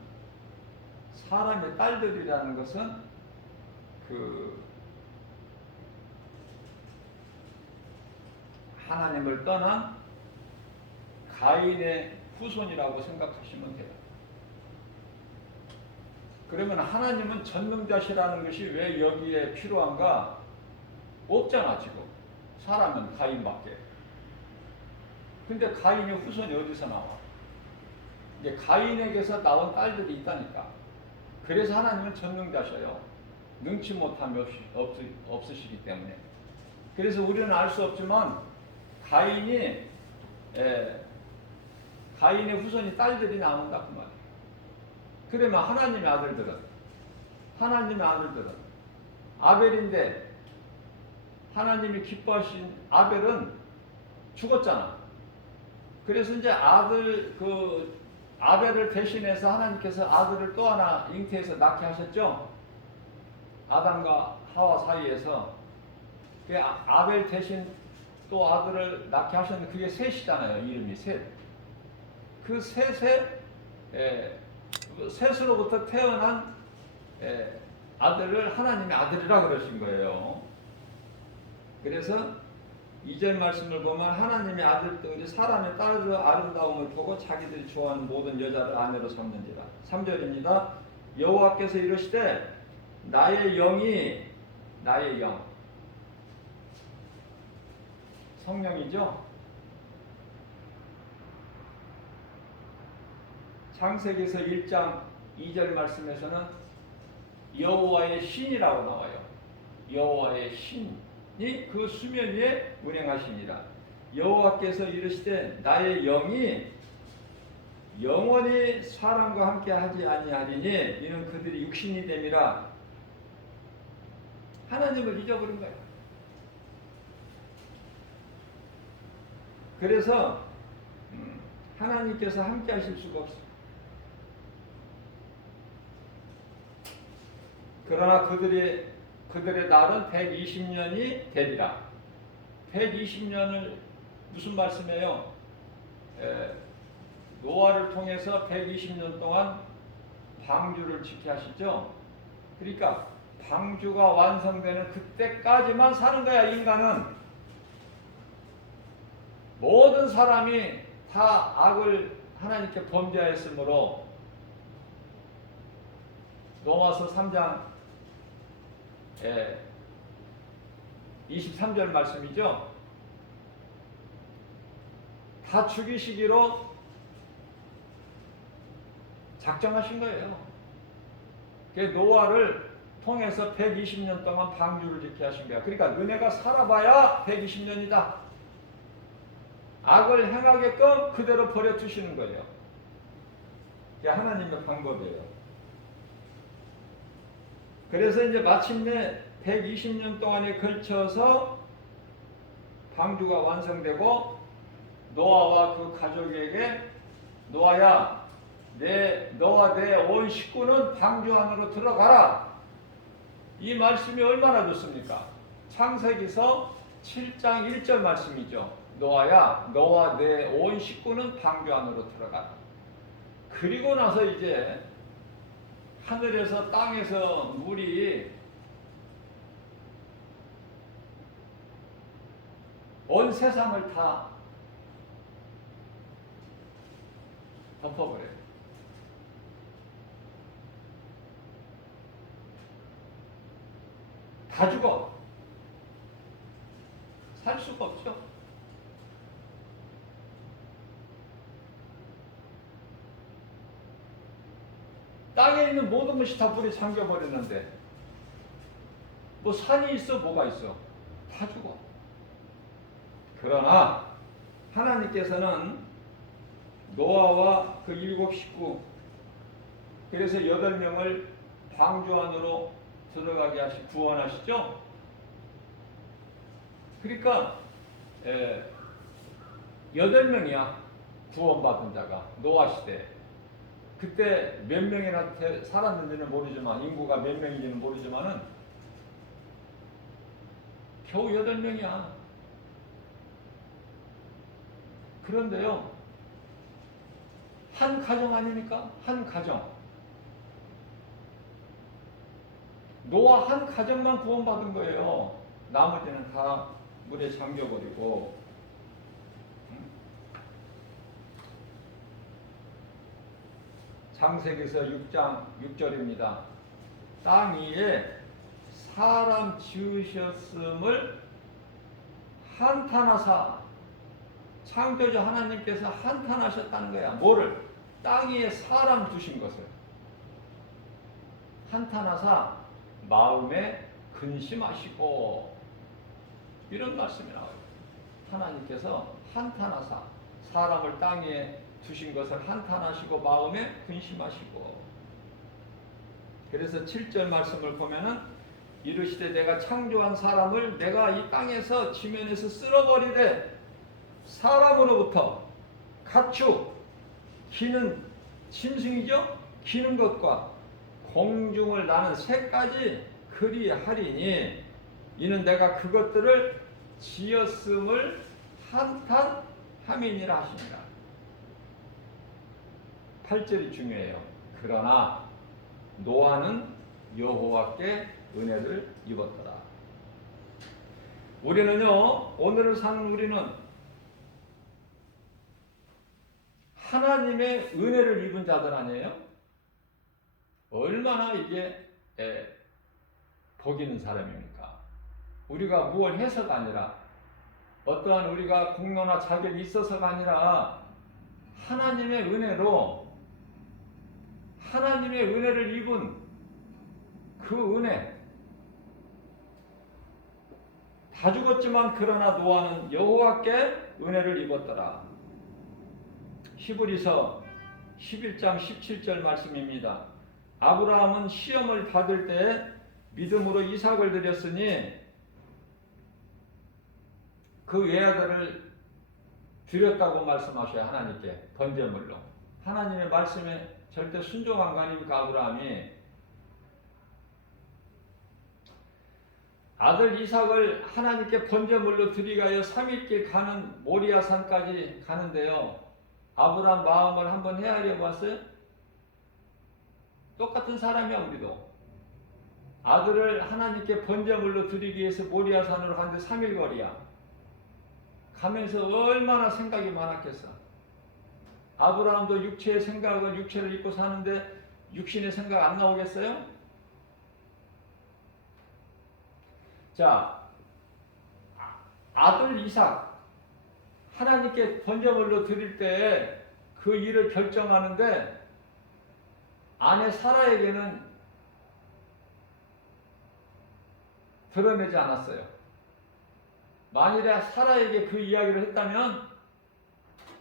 하나님을 떠난 가인의 후손이라고 생각하시면 돼요. 그러면 하나님은 전능자시라는 것이 왜 여기에 필요한가? 없잖아, 지금. 사람은 가인밖에. 근데 가인의 후손이 어디서 나와? 이제 가인에게서 나온 딸들이 있다니까. 그래서 하나님은 전능자셔요. 능치 못함이 없으시기 때문에. 그래서 우리는 알 수 없지만 가인의 후손이 딸들이 나온다 그 말이에요. 그러면 하나님의 아들들은 아벨인데 하나님이 기뻐하신 아벨은 죽었잖아. 그래서 이제 아벨을 대신해서 하나님께서 아들을 또 하나 잉태해서 낳게 하셨죠. 아담과 하와 사이에서 그 아벨 대신 또 아들을 낳게 하셨는데 그게 셋이잖아요. 이름이 셋. 그 셋으로부터 태어난 아들을 하나님의 아들이라 그러신 거예요. 그래서 2절 말씀을 보면 하나님의 아들들이 사람의 딸의 아름다움을 보고 자기들이 좋아하는 모든 여자를 아내로 삼는지라. 3절입니다. 여호와께서 이르시되 나의 영 성령이죠. 창세기에서 1장 2절 말씀에서는 여호와의 신이라고 나와요. 여호와의 신이 그 수면 위에 운행하시니라. 여호와께서 이르시되 나의 영이 영원히 사람과 함께 하지 아니하리니 이는 그들이 육신이 됨이라. 하나님을 잊어버린 거예요. 그래서 하나님께서 함께 하실 수가 없어요. 그러나 그들의 날은 120년이 되리라. 120년을 무슨 말씀이에요? 노아를 통해서 120년 동안 방주를 지켜 하시죠. 그러니까 방주가 완성되는 그때까지만 사는 거야. 인간은 모든 사람이 다 악을 하나님께 범죄하였으므로 로마서 3장 23절 말씀이죠. 다 죽이시기로 작정하신 거예요. 노아를 통해서 120년 동안 방주를 지켜 하신 거야. 그러니까 너네가 살아봐야 120년이다. 악을 행하게끔 그대로 버려두시는 거예요. 그게 하나님의 방법이에요. 그래서 이제 마침내 120년 동안에 걸쳐서 방주가 완성되고 노아와 그 가족에게 노아야 너와 내 온 식구는 방주 안으로 들어가라. 이 말씀이 얼마나 좋습니까? 창세기서 7장 1절 말씀이죠. 노아야 너와 내 온 식구는 방주 안으로 들어가라. 그리고 나서 이제 하늘에서 땅에서 물이 온 세상을 다 덮어버려요. 다 죽어. 살 수가 없죠. 땅에 있는 모든 것이 다 불에 잠겨버리는데 뭐 산이 있어 뭐가 있어. 다 죽어. 그러나 하나님께서는 노아와 그 7 식구 그래서 8명을 방주 안으로 들어가게 구원하시죠. 그러니까 8명이야 구원받은 자가 노아 시대. 그때 몇 명이나 살았는지는 모르지만 인구가 몇 명인지는 모르지만은 겨우 8명이야. 그런데요 한 가정 아닙니까? 한 가정. 노아 한 가정만 구원받은 거예요. 나머지는 다 물에 잠겨버리고. 창세기서 6장 6절입니다. 땅 위에 사람 지으셨음을 한탄하사. 창조주 하나님께서 한탄하셨다는 거야. 뭐를? 땅 위에 사람 두신 것을 한탄하사 마음에 근심하시고. 이런 말씀이 나와요. 하나님께서 한탄하사 사람을 땅 위에 두신 것을 한탄하시고 마음에 근심하시고. 그래서 7절 말씀을 보면은 이르시되 내가 창조한 사람을 내가 이 땅에서 지면에서 쓸어버리되 사람으로부터 가축 기는 짐승이죠. 기는 것과 공중을 나는 새까지 그리하리니 이는 내가 그것들을 지었음을 한탄함이니라 하십니다. 8절이 중요해요. 그러나 노아는 여호와께 은혜를 입었더라. 우리는요 오늘을 사는 우리는 하나님의 은혜를 입은 자들 아니에요? 얼마나 이게 복 있는 사람입니까? 우리가 무엇을 해서가 아니라 어떠한 우리가 공로나 자격이 있어서가 아니라 하나님의 은혜로 하나님의 은혜를 입은 그 은혜. 다 죽었지만 그러나 노아는 여호와께 은혜를 입었더라. 히브리서 11장 17절 말씀입니다. 아브라함은 시험을 받을 때 믿음으로 이삭을 드렸으니 그 외아들을 드렸다고 말씀하셔요. 하나님께 번제물로. 하나님의 말씀에 절대 순종한 거 아닙니까? 아브라함이 아들 이삭을 하나님께 번제물로 드리기 위하여 3일길 가는 모리아산까지 가는데요. 아브라함 마음을 한번 헤아려 봤어요? 똑같은 사람이야. 우리도 아들을 하나님께 번제물로 드리기 위해서 모리아산으로 가는데 3일 거리야. 가면서 얼마나 생각이 많았겠어. 아브라함도 육체의 생각은 육체를 입고 사는데 육신의 생각 안 나오겠어요? 자, 아들 이삭 하나님께 번제물로 드릴 때 그 일을 결정하는데 아내 사라에게는 드러내지 않았어요. 만일에 사라에게 그 이야기를 했다면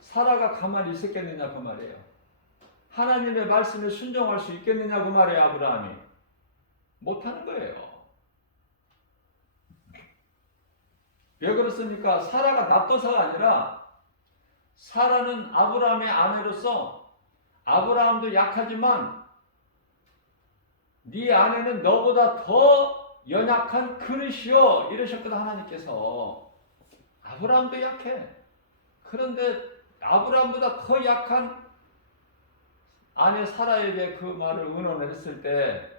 사라가 가만히 있었겠느냐 그 말이에요. 하나님의 말씀에 순종할 수 있겠느냐 그 말이에요. 아브라함이 못하는 거예요. 왜 그렇습니까? 사라가 나빠서가 아니라 사라는 아브라함의 아내로서 아브라함도 약하지만 네 아내는 너보다 더 연약한 그릇이여 이러셨거든. 하나님께서. 아브라함도 약해. 그런데 아브라함보다 더 약한 아내 사라에게 그 말을 의논을 했을 때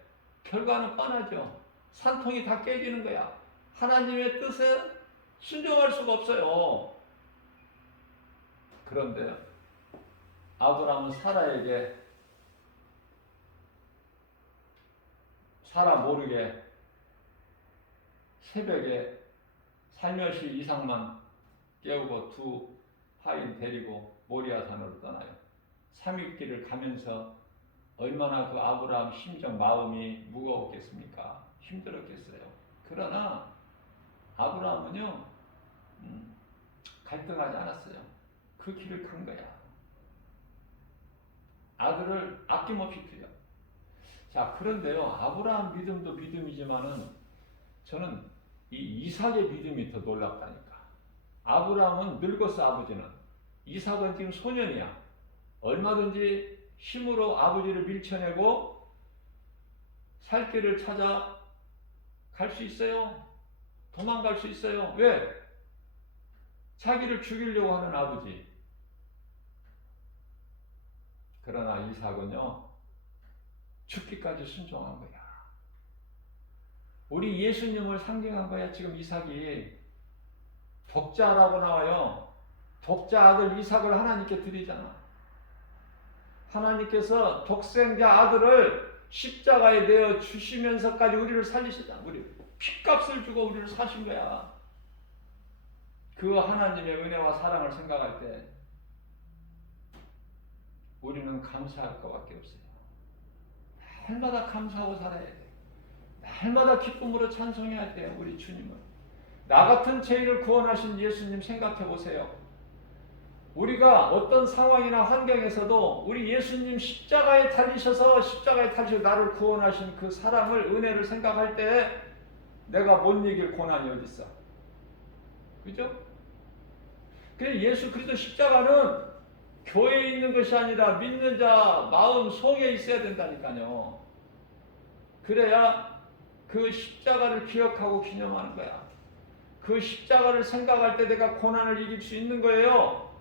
결과는 뻔하죠. 산통이 다 깨지는 거야. 하나님의 뜻에 순종할 수가 없어요. 그런데 아브라함은 사라에게 사라 모르게 새벽에 살며시 이삭만 깨우고 두 하인 데리고 모리아산으로 떠나요. 3일 길을 가면서 얼마나 그 아브라함 심정 마음이 무거웠겠습니까? 힘들었겠어요. 그러나 아브라함은요 갈등하지 않았어요. 그 길을 간 거야. 아들을 아낌없이 드려. 자, 그런데요 아브라함 믿음도 믿음이지만은 저는 이 이삭의 믿음이 더 놀랍다니까. 아브라함은 늙었어. 아버지는. 이삭은 지금 소년이야. 얼마든지 힘으로 아버지를 밀쳐내고 살 길을 찾아 갈 수 있어요. 도망갈 수 있어요. 왜? 자기를 죽이려고 하는 아버지. 그러나 이삭은요 죽기까지 순종한 거야. 우리 예수님을 상징한 거야. 지금 이삭이 독자라고 나와요. 독자 아들 이삭을 하나님께 드리잖아. 하나님께서 독생자 아들을 십자가에 내어 주시면서까지 우리를 살리시잖아. 우리 핏값을 주고 우리를 사신 거야. 그 하나님의 은혜와 사랑을 생각할 때 우리는 감사할 것밖에 없어요. 날마다 감사하고 살아야 돼. 날마다 기쁨으로 찬송해야 돼요. 우리 주님을. 나 같은 죄인을 구원하신 예수님 생각해 보세요. 우리가 어떤 상황이나 환경에서도 우리 예수님 십자가에 달리셔서 나를 구원하신 그 사랑을, 은혜를 생각할 때 내가 못 이길 고난이 어디 있어? 그죠? 그래서 예수 그리스도 십자가는 교회에 있는 것이 아니라 믿는 자 마음 속에 있어야 된다니까요. 그래야 그 십자가를 기억하고 기념하는 거야. 그 십자가를 생각할 때 내가 고난을 이길 수 있는 거예요.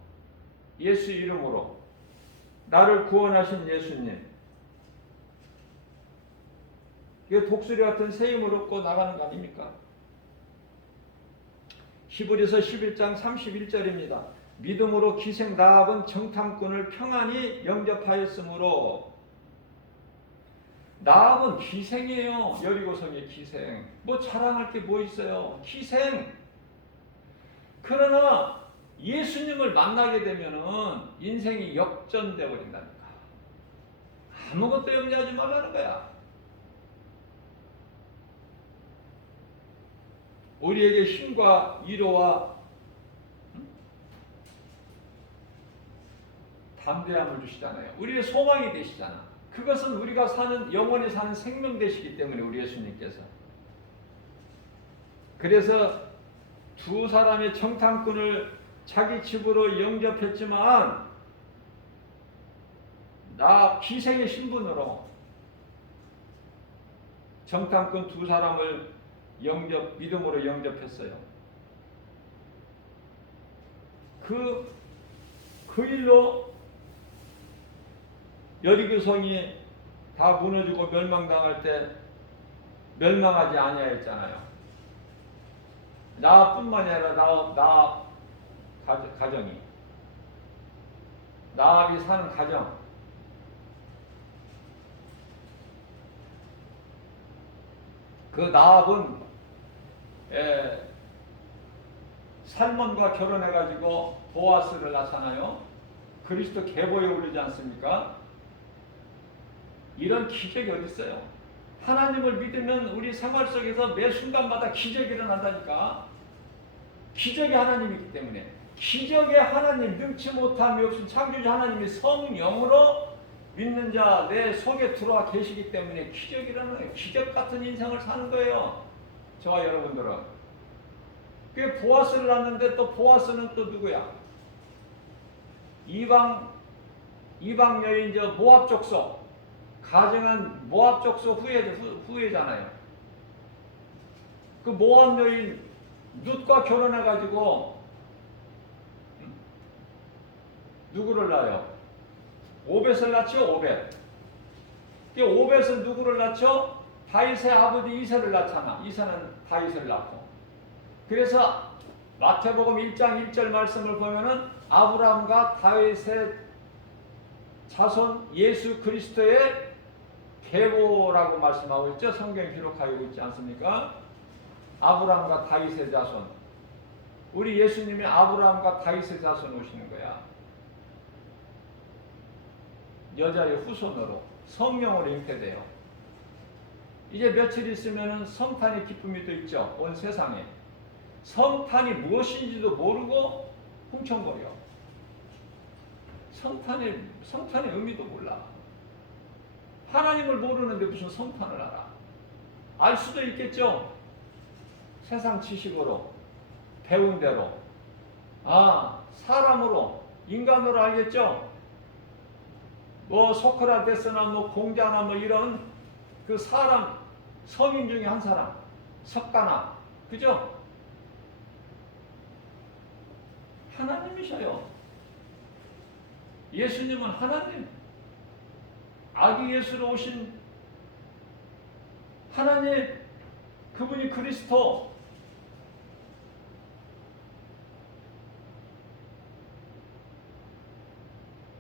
예수 이름으로. 나를 구원하신 예수님. 이게 독수리 같은 새 힘을 얻고 나가는 거 아닙니까? 히브리서 11장 31절입니다. 믿음으로 기생 라합은 정탐꾼을 평안히 영접하였으므로. 라합은 기생이에요. 여리고성의 기생. 뭐 자랑할 게 뭐 있어요. 기생. 그러나 예수님을 만나게 되면은 인생이 역전되어 버린다니까. 아무것도 염려하지 말라는 거야. 우리에게 힘과 위로와 담대함을 주시잖아요. 우리의 소망이 되시잖아. 그것은 우리가 사는 영원히 사는 생명 되시기 때문에 우리 예수님께서. 그래서 두 사람의 청탐꾼을 자기 집으로 영접했지만 나 기생의 신분으로 청탐꾼 두 사람을 믿음으로 영접했어요. 그 일로 여리고성이 다 무너지고 멸망당할 때 멸망하지 아니하였잖아요. 나뿐만이 아니라 나 가정이, 나합이 사는 가정, 그 나합은 살몬과 결혼해가지고 보아스를 낳잖아요. 그리스도 계보에 오르지 않습니까? 이런 기적이 어디 있어요? 하나님을 믿으면 우리 생활 속에서 매 순간마다 기적이 일어난다니까. 기적이 하나님이기 때문에. 기적의 하나님, 능치 못함이 없은 창조주 하나님이 성령으로 믿는 자 내 속에 들어와 계시기 때문에 기적이 일어나요. 기적 같은 인생을 사는 거예요. 저와 여러분들은. 그 보아스를 낳는데 또 보아스는 또 누구야? 이방 여인 모압 족속. 가정한 모압 족속 후예잖아요. 그 모압 여인 룻과 결혼해가지고 누구를 낳아요? 오벳을 낳죠. 오벳은 누구를 낳죠? 다윗의 아버지 이새를 낳잖아. 이새는 다윗을 낳고. 그래서 마태복음 1장 1절 말씀을 보면은 아브라함과 다윗의 자손 예수 그리스도의 계보라고 말씀하고 있죠. 성경에 기록하고 있지 않습니까? 아브라함과 다윗의 자손. 우리 예수님이 아브라함과 다윗의 자손 오시는 거야. 여자의 후손으로 성령으로 잉태돼요. 이제 며칠 있으면 성탄의 기쁨이 또 있죠. 온 세상에. 성탄이 무엇인지도 모르고 흥청거려. 성탄의 의미도 몰라. 하나님을 모르는데 무슨 성탄을 알아? 알 수도 있겠죠. 세상 지식으로 배운 대로. 사람으로 인간으로 알겠죠. 소크라테스나 공자나 이런 그 사람 성인 중에 한 사람, 석가나, 그죠? 하나님이셔요. 예수님은 하나님, 아기 예수로 오신 하나님, 그분이 그리스도.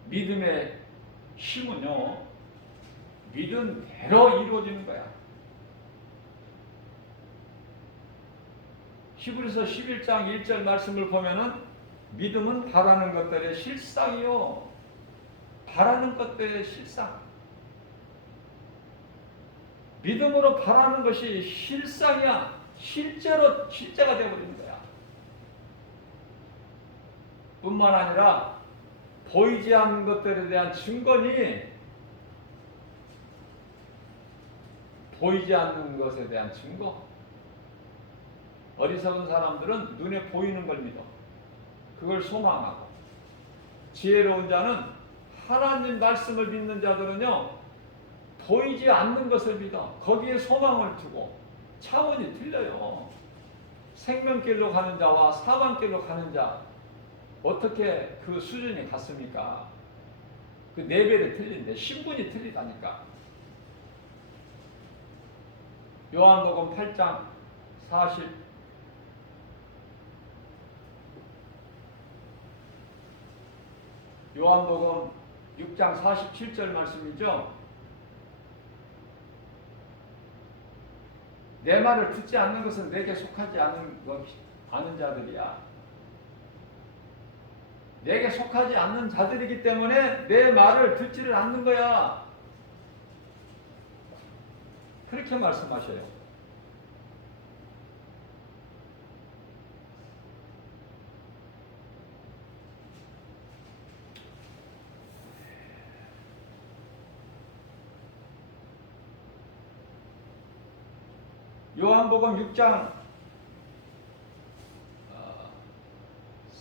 믿음의 힘은요, 믿은 대로 이루어지는 거야. 히브리서 11장 1절 말씀을 보면은 믿음은 바라는 것들의 실상이요. 바라는 것들의 실상. 믿음으로 바라는 것이 실상이야. 실제가 되어버리는 거야. 뿐만 아니라 보이지 않는 것들에 대한 증거니 보이지 않는 것에 대한 증거. 어리석은 사람들은 눈에 보이는 걸 믿어. 그걸 소망하고. 지혜로운 자는 하나님 말씀을 믿는 자들은요, 보이지 않는 것을 믿어. 거기에 소망을 두고. 차원이 틀려요. 생명길로 가는 자와 사망길로 가는 자, 어떻게 그 수준이 같습니까? 그 레벨이 틀린데 신분이 틀리다니까. 요한복음 8장 40 요한복음 6장 47절 말씀이죠. 내 말을 듣지 않는 것은 내게 속하지 않은 자들이야. 내게 속하지 않는 자들이기 때문에 내 말을 듣지를 않는 거야. 그렇게 말씀하셔요. 요한복음 6장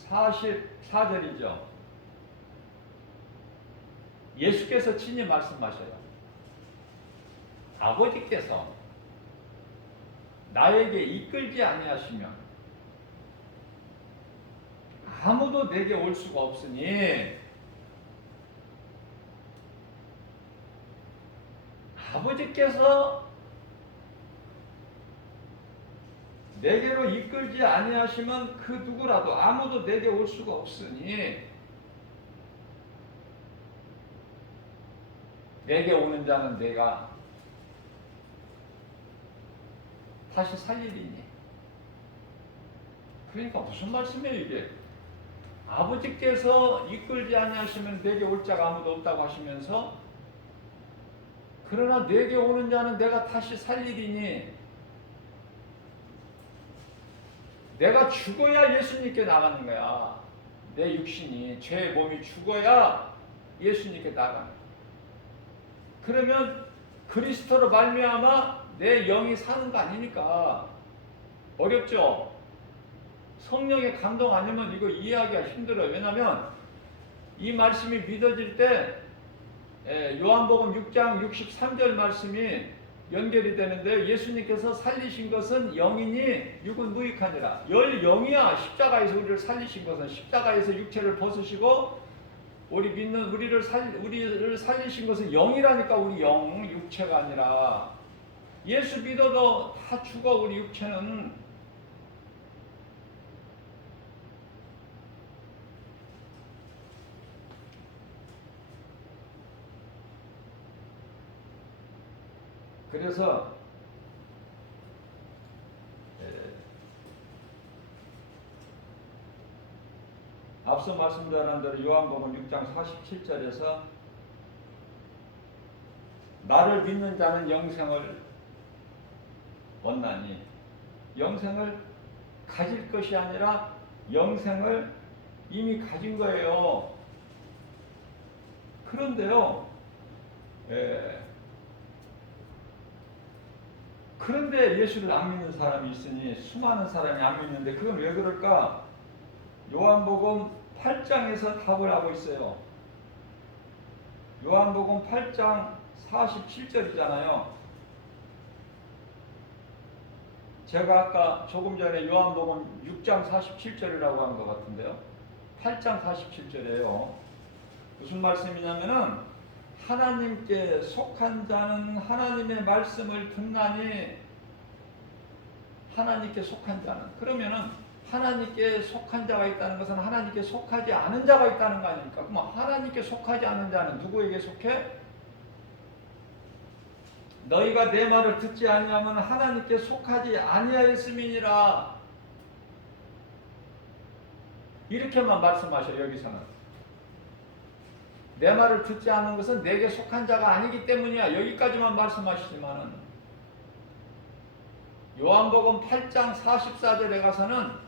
44절이죠. 예수께서 친히 말씀하셔요. 아버지께서 나에게 이끌지 아니하시면 아무도 내게 올 수가 없으니 아버지께서 내게로 이끌지 아니하시면 그 누구라도 아무도 내게 올 수가 없으니 내게 오는 자는 내가 다시 살리리니. 그러니까 무슨 말씀이에요 이게? 아버지께서 이끌지 아니하시면 내게 올 자가 아무도 없다고 하시면서 그러나 내게 오는 자는 내가 다시 살리리니, 내가 죽어야 예수님께 나가는 거야. 내 육신이, 죄의 몸이 죽어야 예수님께 나가는 거야. 그러면 그리스도로 말미암아 내 영이 사는 거 아니니까. 어렵죠? 성령의 감동 아니면 이거 이해하기가 힘들어요. 왜냐하면 이 말씀이 믿어질 때 요한복음 6장 63절 말씀이 연결이 되는데, 예수님께서 살리신 것은 영이니 육은 무익하니라. 영이야. 십자가에서 우리를 살리신 것은, 십자가에서 육체를 벗으시고 우리 믿는 우리를 살리신 것은 영이라니까. 우리 영, 육체가 아니라. 예수 믿어도 다 죽어. 우리 육체는. 그래서 앞서 말씀드린 대로 요한복음 6장 47절에서 나를 믿는 자는 영생을 얻나니, 영생을 가질 것이 아니라 영생을 이미 가진 거예요. 그런데요, 그런데 예수를 안 믿는 사람이 있으니, 수많은 사람이 안 믿는데 그건 왜 그럴까? 요한복음 8장에서 답을 하고 있어요. 요한복음 8장 47절이잖아요. 제가 아까 조금 전에 요한복음 6장 47절이라고 한 것 같은데요. 8장 47절이에요. 무슨 말씀이냐면은, 하나님께 속한 자는 하나님의 말씀을 듣나니, 하나님께 속한 자는, 그러면은 하나님께 속한 자가 있다는 것은 하나님께 속하지 않은 자가 있다는 거 아닙니까? 그럼 하나님께 속하지 않은 자는 누구에게 속해? 너희가 내 말을 듣지 아니하면 하나님께 속하지 아니하였음이니라. 이렇게만 말씀하셔요. 여기서는 내 말을 듣지 않는 것은 내게 속한 자가 아니기 때문이야. 여기까지만 말씀하시지만은, 요한복음 8장 44절에 가서는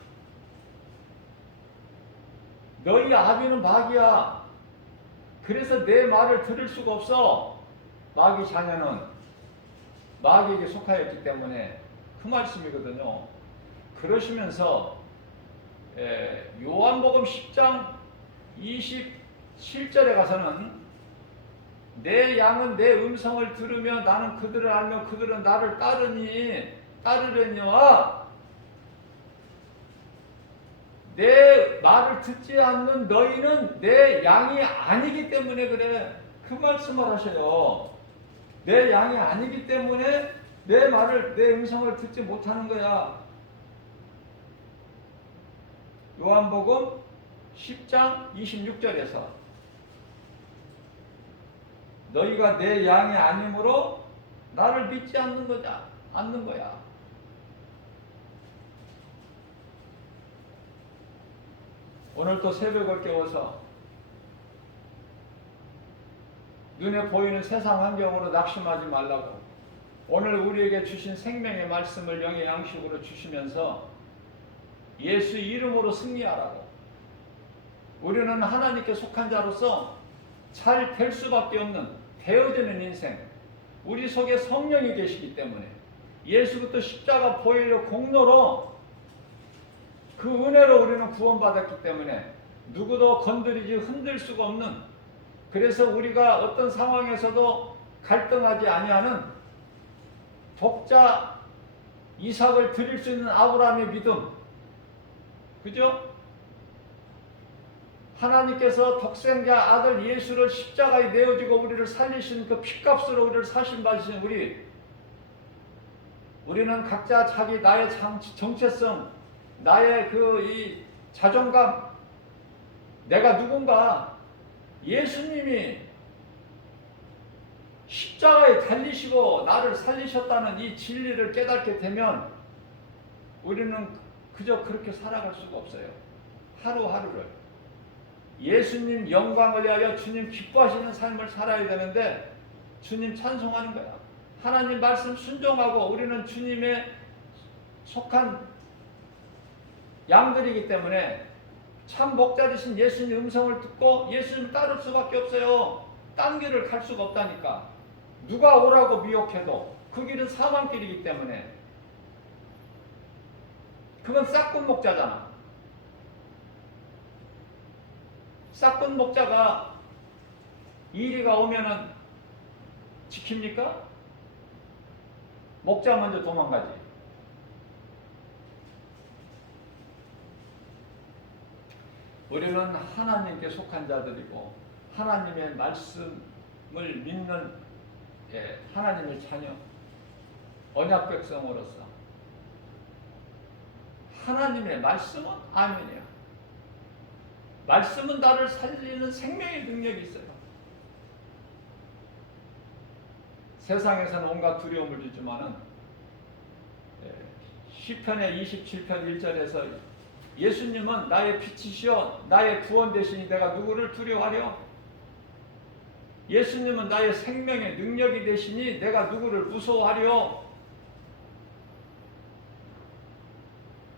너희 아비는 마귀야. 그래서 내 말을 들을 수가 없어. 마귀 자녀는 마귀에게 속하였기 때문에, 그 말씀이거든요. 그러시면서 요한복음 10장 27절에 가서는 내 양은 내 음성을 들으며 나는 그들을 알며 그들은 나를 따르려니와, 내 말을 듣지 않는 너희는 내 양이 아니기 때문에 그래. 그 말씀을 하셔요. 내 양이 아니기 때문에 내 말을, 내 음성을 듣지 못하는 거야. 요한복음 10장 26절에서 너희가 내 양이 아니므로 나를 믿지 않는 거야. 오늘 또 새벽을 깨워서 눈에 보이는 세상 환경으로 낙심하지 말라고, 오늘 우리에게 주신 생명의 말씀을 영의 양식으로 주시면서 예수 이름으로 승리하라고. 우리는 하나님께 속한 자로서 잘 될 수밖에 없는, 되어지는 인생, 우리 속에 성령이 계시기 때문에 예수부터 십자가 보혈의 공로로 그 은혜로 우리는 구원받았기 때문에 누구도 건드리지 흔들 수가 없는, 그래서 우리가 어떤 상황에서도 갈등하지 아니하는 독자 이삭을 드릴 수 있는 아브라함의 믿음, 그죠? 하나님께서 독생자 아들 예수를 십자가에 내어주고 우리를 살리신 그 피값으로 우리를 사신받으신 우리는 각자 자기 나의 정체성, 나의 이 자존감, 내가 누군가, 예수님이 십자가에 달리시고 나를 살리셨다는 이 진리를 깨닫게 되면 우리는 그저 그렇게 살아갈 수가 없어요. 하루하루를 예수님 영광을 위하여 주님 기뻐하시는 삶을 살아야 되는데, 주님 찬송하는 거야. 하나님 말씀 순종하고, 우리는 주님의 속한 양들이기 때문에 참 목자 되신 예수님 음성을 듣고 예수님을 따를 수밖에 없어요. 딴 길을 갈 수가 없다니까. 누가 오라고 미혹해도 그 길은 사망길이기 때문에. 그건 싹군 목자잖아. 싹군 목자가 이리가 오면은 지킵니까? 목자 먼저 도망가지. 우리는 하나님께 속한 자들이고 하나님의 말씀을 믿는 하나님의 자녀, 언약 백성으로서 하나님의 말씀은 아멘이야. 말씀은 나를 살리는 생명의 능력이 있어요. 세상에서는 온갖 두려움을 주지만은 시편의 27편 1절에서 예수님은 나의 빛이시여 나의 구원 되시니 내가 누구를 두려워하려? 예수님은 나의 생명의 능력이 되시니 내가 누구를 무서워하려?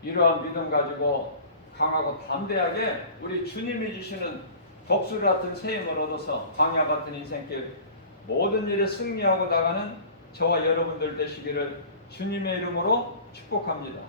이러한 믿음 가지고 강하고 담대하게 우리 주님이 주시는 독수리 같은 새 힘을 얻어서 광야 같은 인생길 모든 일에 승리하고 나가는 저와 여러분들 되시기를 주님의 이름으로 축복합니다.